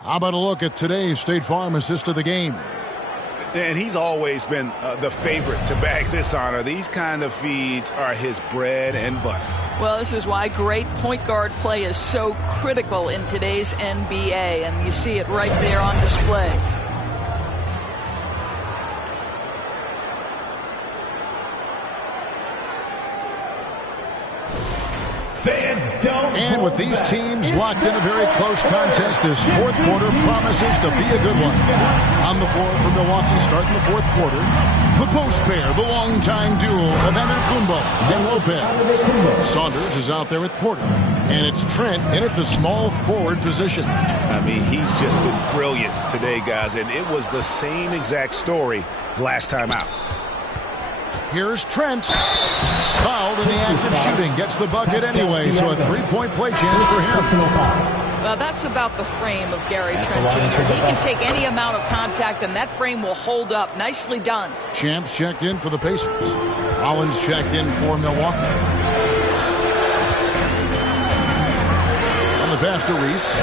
How about a look at today's State Farm assist of the game? And he's always been the favorite to bag this honor. These kind of feeds are his bread and butter. Well, this is why great point guard play is so critical in today's NBA, and you see it right there on display. And with these teams locked in a very close contest, this fourth quarter promises to be a good one. On the floor for Milwaukee starting the fourth quarter, the post pair, the longtime duel of Antetokounmpo and Lopez. Saunders is out there with Porter, and it's Trent in at the small forward position. I mean, he's just been brilliant today, guys, and it was the same exact story last time out. Here's Trent. Fouled in the act of shooting. Gets the bucket anyway, so a three-point play chance for him. Well, that's about the frame of Gary Trent Jr. He can take any amount of contact, and that frame will hold up. Nicely done. Champs checked in for the Pacers. Rollins checked in for Milwaukee. On the pass to Reese.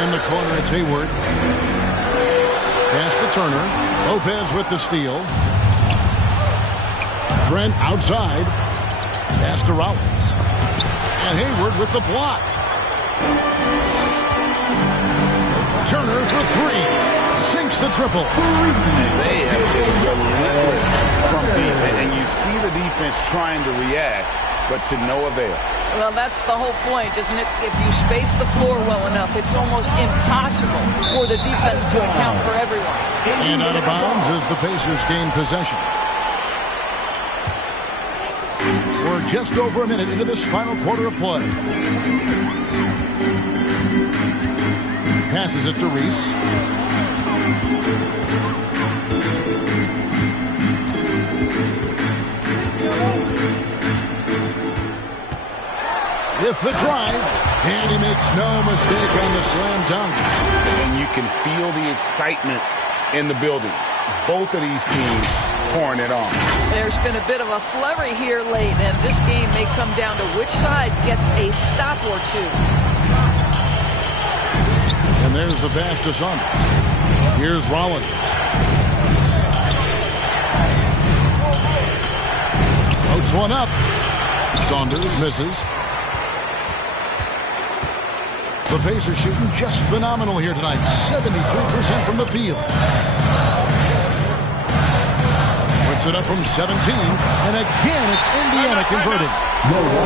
In the corner, it's Hayward. Pass to Turner. Lopez with the steal. Trent outside. Pass to Rollins. And Hayward with the block. Turner for 3. Sinks the triple. They have been relentless from deep. And you see the defense trying to react, but to no avail. Well, that's the whole point, isn't it? If you space the floor well enough, it's almost impossible for the defense to account for everyone. And out of bounds as the Pacers gain possession. We're just over a minute into this final quarter of play. Passes it to Reese. With the drive, and he makes no mistake on the slam dunk. And you can feel the excitement in the building. Both of these teams pouring it on. There's been a bit of a flurry here late, and this game may come down to which side gets a stop or two. And there's the pass to Saunders. Here's Rollins. Floats one up. Saunders misses. The Pacers shooting just phenomenal here tonight. 73% from the field. Puts it up from 17. And again, it's Indiana converting.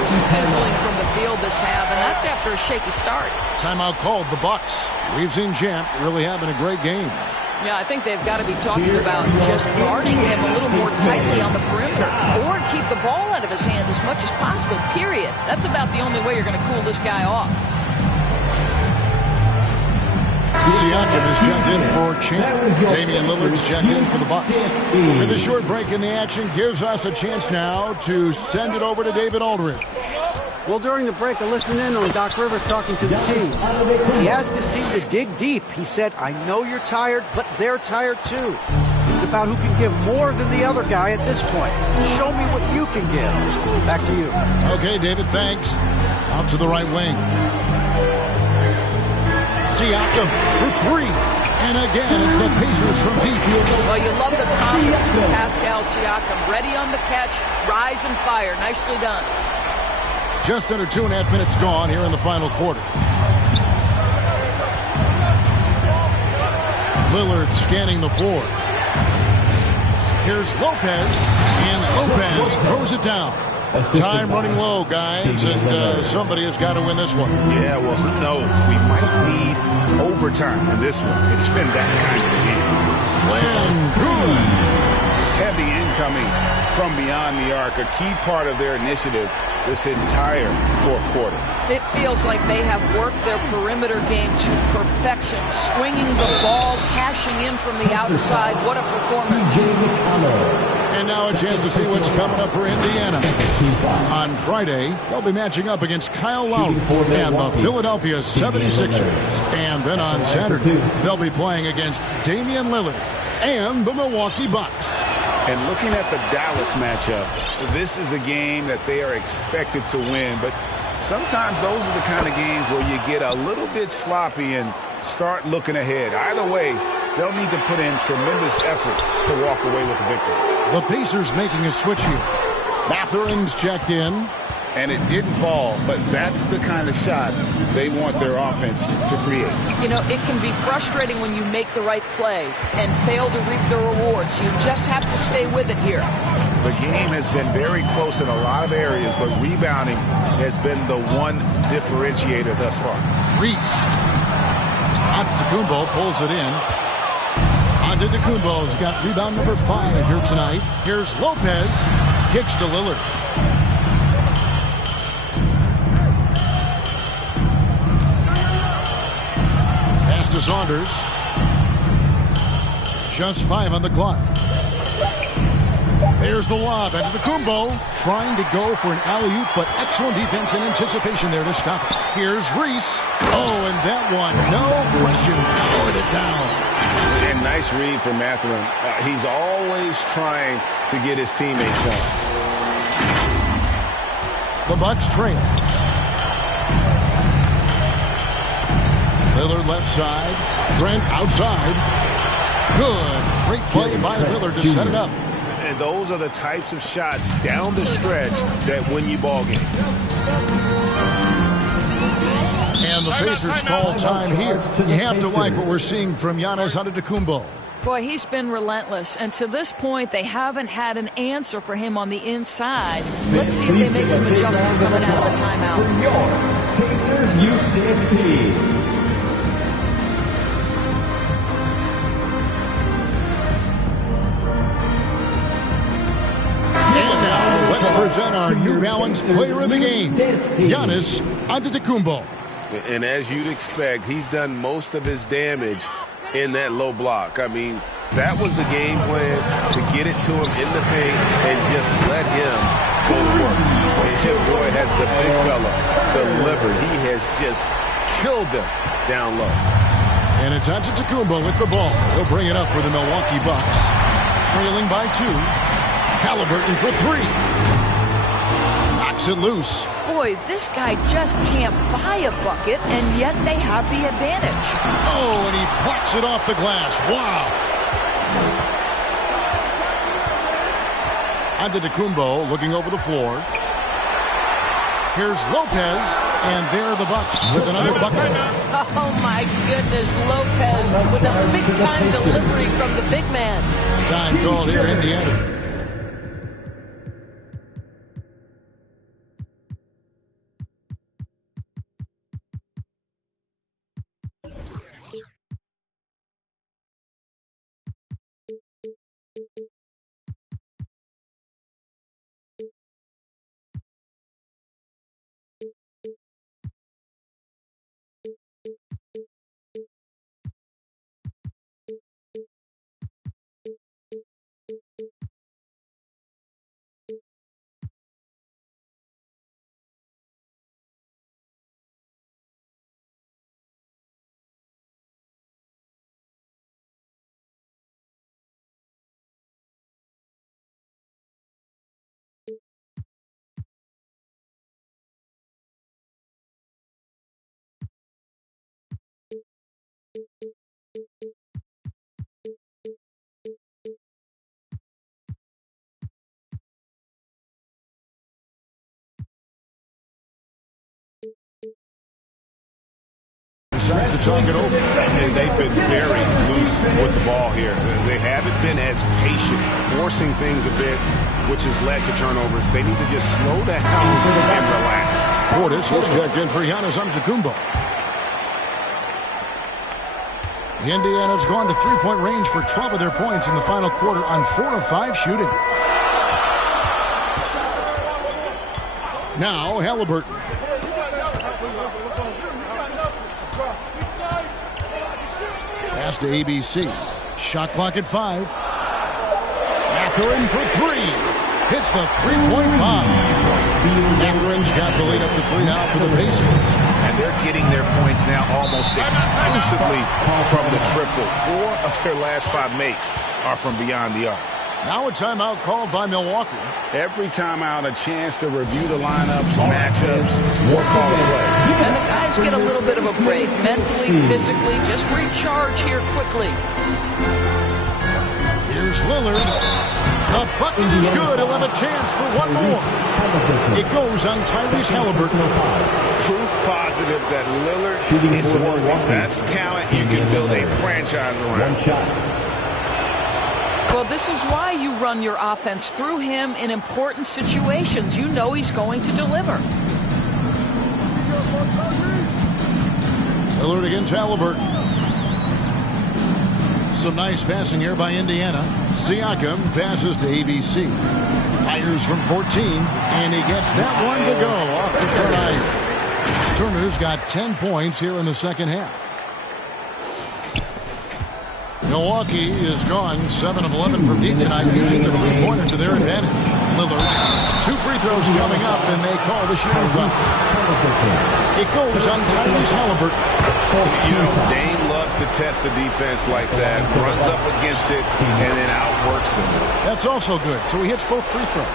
Sizzling from the field this half, and that's after a shaky start. Timeout called the Bucks. We've seen Champ really having a great game. Yeah, I think they've got to be talking about just guarding him a little more tightly on the perimeter or keep the ball out of his hands as much as possible, period. That's about the only way you're going to cool this guy off. Siakam is checked in for Champ. Damian Lillard's checked in for the Bucks. With a short break in the action gives us a chance now to send it over to David Aldridge. Well, during the break, I listened in on Doc Rivers talking to the team. He asked his team to dig deep. He said, I know you're tired, but they're tired too. It's about who can give more than the other guy at this point. Show me what you can give. Back to you. Okay, David, thanks. Out to the right wing. Siakam for 3. And again, it's the Pacers from deep. Well, you love the confidence from Pascal Siakam. Ready on the catch, rise and fire. Nicely done. Just under 2.5 minutes gone here in the final quarter. Lillard scanning the floor. Here's Lopez, and Lopez throws it down. Time running low, guys, and somebody has got to win this one. Yeah, well, who knows? We might need overtime in this one. It's been that kind of a game. Slam good. Heavy incoming from beyond the arc, a key part of their initiative this entire fourth quarter. It feels like they have worked their perimeter game to perfection, swinging the ball, cashing in from the outside. What a performance. And now a chance to see what's coming up for Indiana. On Friday, they'll be matching up against Kyle Lowry and the Philadelphia 76ers. And then on Saturday, they'll be playing against Damian Lillard and the Milwaukee Bucks. And looking at the Dallas matchup, this is a game that they are expected to win, but sometimes those are the kind of games where you get a little bit sloppy and start looking ahead. Either way, they'll need to put in tremendous effort to walk away with the victory. The Pacers making a switch here. Mathurin's checked in. And it didn't fall, but that's the kind of shot they want their offense to create. You know, it can be frustrating when you make the right play and fail to reap the rewards. You just have to stay with it here. The game has been very close in a lot of areas, but rebounding has been the one differentiator thus far. Reese. Antetokounmpo pulls it in. Antetokounmpo's got rebound number 5 here tonight. Here's Lopez. Kicks to Lillard. To Saunders. Just 5 on the clock. There's the lob. Antetokounmpo trying to go for an alley-oop, but excellent defense and anticipation there to stop it. Here's Reese. Oh, and that one, no question, powered it down. And nice read from Mathurin. He's always trying to get his teammates going. The Bucks trail. Lillard left side. Trent outside. Good. Great play by Lillard to set it up. And those are the types of shots down the stretch that win you ball games. And the Pacers call time here. You have to like what we're seeing from Giannis Antetokounmpo. Boy, he's been relentless. And to this point, they haven't had an answer for him on the inside. Let's see if they make some adjustments coming out of the timeout. For your Pacers Youth Dance Team. Present our New Balance player of the game, Giannis Antetokounmpo. And as you'd expect, he's done most of his damage in that low block. I mean, that was the game plan, to get it to him in the paint and just let him go to work. And him, boy, has the big fella delivered. He has just killed them down low. And it's Antetokounmpo with the ball. He'll bring it up for the Milwaukee Bucks. Trailing by 2. Halliburton for 3. Knocks it loose. Boy, this guy just can't buy a bucket, and yet they have the advantage. Oh, and he plucks it off the glass. Wow. Antetokounmpo looking over the floor. Here's Lopez, and there are the Bucks with another bucket. Oh, my goodness, Lopez with a big-time delivery from the big man. Time called here, Indiana. Decides to talk it over. And they've been very loose with the ball here. They haven't been as patient, forcing things a bit, which has led to turnovers. They need to just slow down and relax. Portis is checked in for Giannis Antetokounmpo. Indiana's gone to three-point range for 12 of their points in the final quarter on 4 of 5 shooting. Now Halliburton. Pass to ABC. Shot clock at 5. Mathurin for 3. Hits the three-point bomb. Matherin's got the lead up to 3 now for the Pacers. And they're getting their points now almost exclusively from the triple. 4 of their last 5 makes are from beyond the arc. Now a timeout called by Milwaukee. Every timeout, a chance to review the lineups, matchups, or call a play. And the guys get a little bit of a break, mentally, physically, just recharge here quickly. Here's Lillard. The button is good. He'll have a chance for one more. It goes on Tyrese Halliburton. Proof positive that Lillard is working. That's talent you can build a franchise around. Well, this is why you run your offense through him in important situations. You know he's going to deliver. Lillard against Halliburton. Some nice passing here by Indiana. Siakam passes to ABC. Fires from 14, and he gets that one to go off the front iron. Turner's got 10 points here in the second half. Milwaukee is gone 7 of 11 from deep tonight, using the three-pointer to their advantage. Lillard, 2 free throws coming up, and they call the shooting foul. It goes on Tyrese Halliburton. You know, Dame loves to test the defense like that, runs up against it, and then outworks them. That's also good, so he hits both free throws.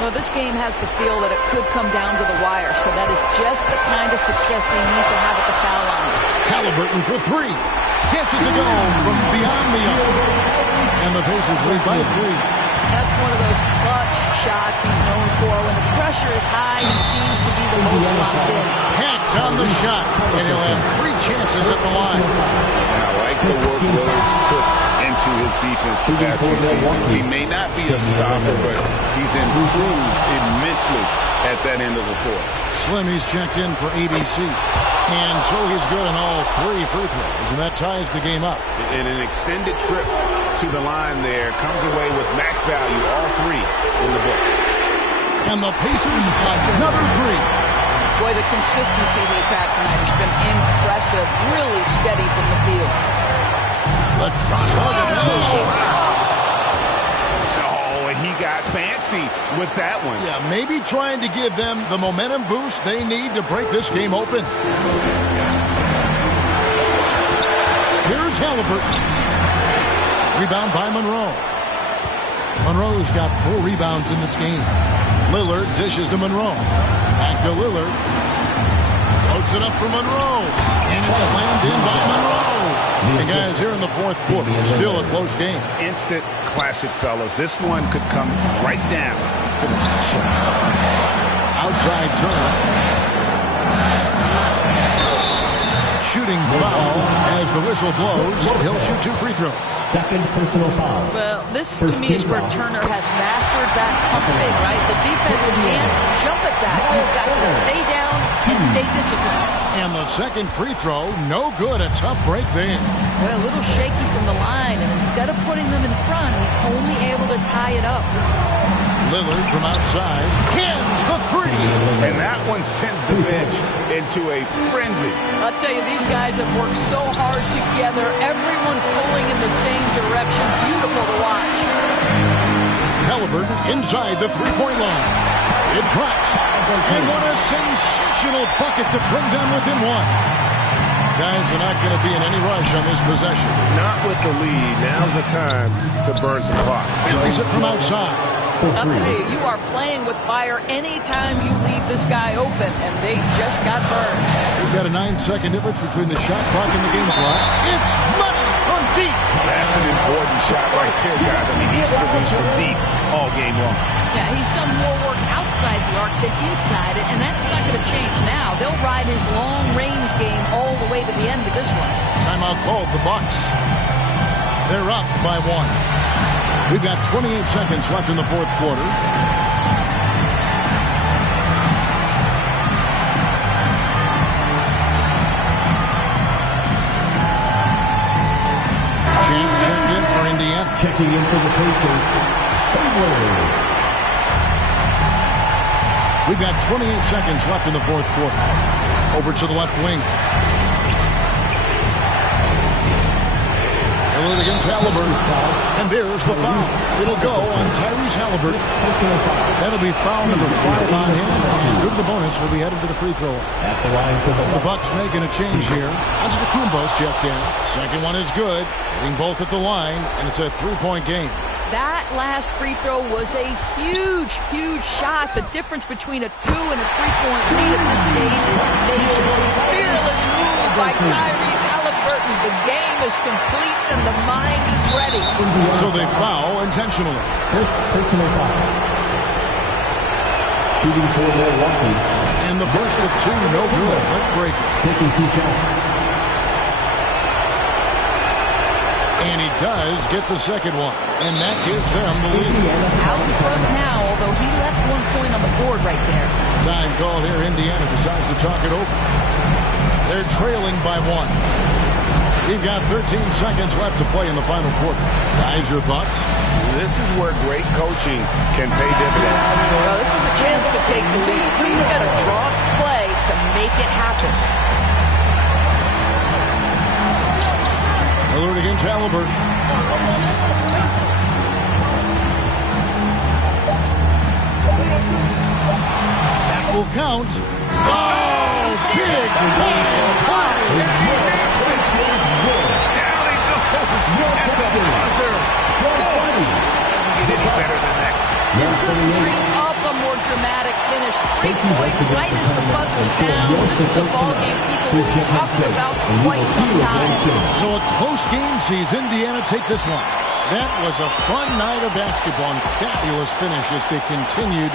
Well, this game has the feel that it could come down to the wire, so that is just the kind of success they need to have at the foul line. Halliburton for 3. Gets it to go from beyond the arc. And the Pacers lead by 3. That's one of those clutch shots he's known for. When the pressure is high, he seems to be the most locked in. Hacked on the shot, and he'll have 3 chances at the line. And I like the work Willard's put into his defense the past few seasons. He may not be a stopper, but he's improved immensely at that end of the floor. Slimmy's checked in for ABC. And so he's good on all 3 free throws, and that ties the game up. And an extended trip to the line there comes away with max value, all 3 in the book. And the Pacers another 3. Boy, the consistency he's had tonight has been impressive, really steady from the field. The trot he got fancy with that one. Yeah, maybe trying to give them the momentum boost they need to break this game open. Here's Halliburton. Rebound by Monroe. Monroe's got 4 rebounds in this game. Lillard dishes to Monroe. Back to Lillard. Floats it up for Monroe. And it's slammed in by Monroe. And guys, here in the fourth quarter, still a close game. Instant classic, fellas. This one could come right down to the shot. Outside Turner. Shooting foul as the whistle blows. He'll shoot 2 free throws. Second personal foul. Well, this to me is where Turner has mastered that pump fake, right? The defense can't jump at that. You've got to stay down and stay disciplined. And the second free throw, no good. A tough break there. Well, a little shaky from the line, and instead of putting them in front, he's only able to tie it up. Lillard from outside cans the 3. And that one sends the bench into a frenzy. I'll tell you, these guys have worked so hard together, everyone pulling in the same direction. Beautiful to watch. Halliburton inside the three-point line. It drops. And what a sensational bucket to bring them within 1. Guys are not going to be in any rush on this possession. Not with the lead. Now's the time to burn some clock. Carries it from outside. I'll tell you, you are playing with fire anytime you leave this guy open, and they just got burned. We've got a 9-second difference between the shot clock and the game clock. It's money from deep. That's an important shot right there, guys. I mean, he's produced from deep all game long. Yeah, he's done more work outside the arc than inside it, and that's not going to change now. They'll ride his long-range game all the way to the end of this one. Timeout called, the Bucks. They're up by 1. We've got 28 seconds left in the fourth quarter. James checked in for Indiana. Checking in for the Pacers. We've got 28 seconds left in the fourth quarter. Over to the left wing. Hillard against Halliburton. And there's the foul. It'll go on Tyrese Halliburton. That'll be foul number 5 on him. And due to the bonus, we'll be headed to the free throw. At the line for the Bucks making a change here. Antetokounmpo's checked in. Second one is good. Hitting both at the line. And it's a 3-point game. That last free throw was a huge, huge shot. The difference between a 2 and a 3-point lead at this stage is major. Fearless move by Tyrese Halliburton. The game is complete and the mind is ready. So they foul intentionally. First personal foul. Shooting for Milwaukee. And the first of 2, no good. Let break it. Taking 2 shots. And he does get the second one. And that gives them the lead. Out in front now, although he left 1 point on the board right there. Time called here. Indiana decides to talk it over. They're trailing by 1. We've got 13 seconds left to play in the final quarter. Guys, your thoughts? This is where great coaching can pay dividends. Well, this is a chance to take the lead. So you've got to draw up the play to make it happen. Hillard against Halliburton. That will count. Oh, big time play. Down he goes at the buzzer. Doesn't get any better than that. You couldn't dream up a more dramatic finish. 3 points right as the buzzer sounds. This is a ball game people will be talking about for quite some time. So a close game sees Indiana take this one. That was a fun night of basketball and fabulous finish as they continued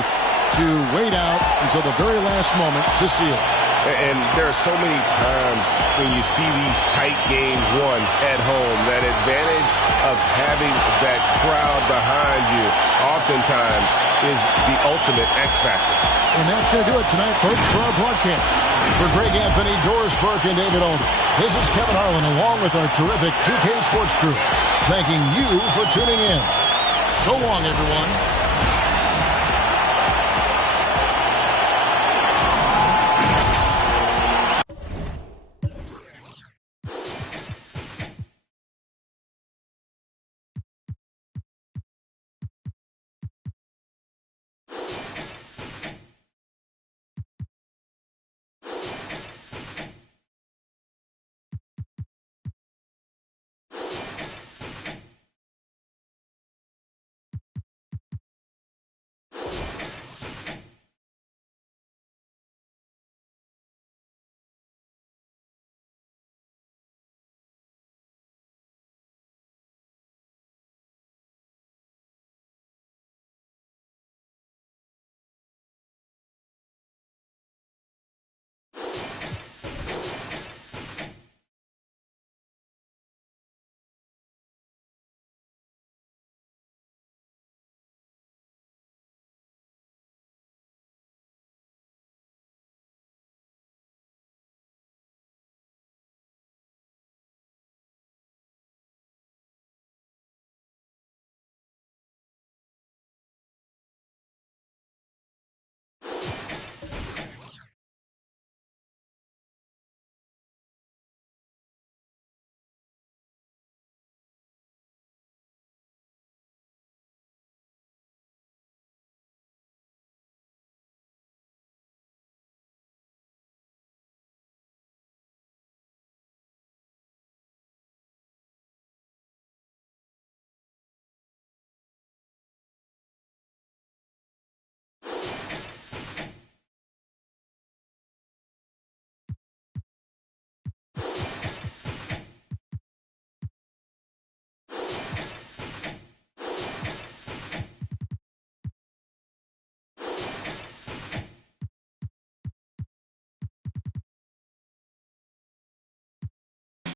to wait out until the very last moment to seal it. And there are so many times when you see these tight games won at home, that advantage of having that crowd behind you oftentimes is the ultimate X factor. And that's going to do it tonight, folks, for our broadcast. For Greg Anthony, Doris Burke, and David Older, this is Kevin Harlan along with our terrific 2K Sports crew, thanking you for tuning in. So long, everyone.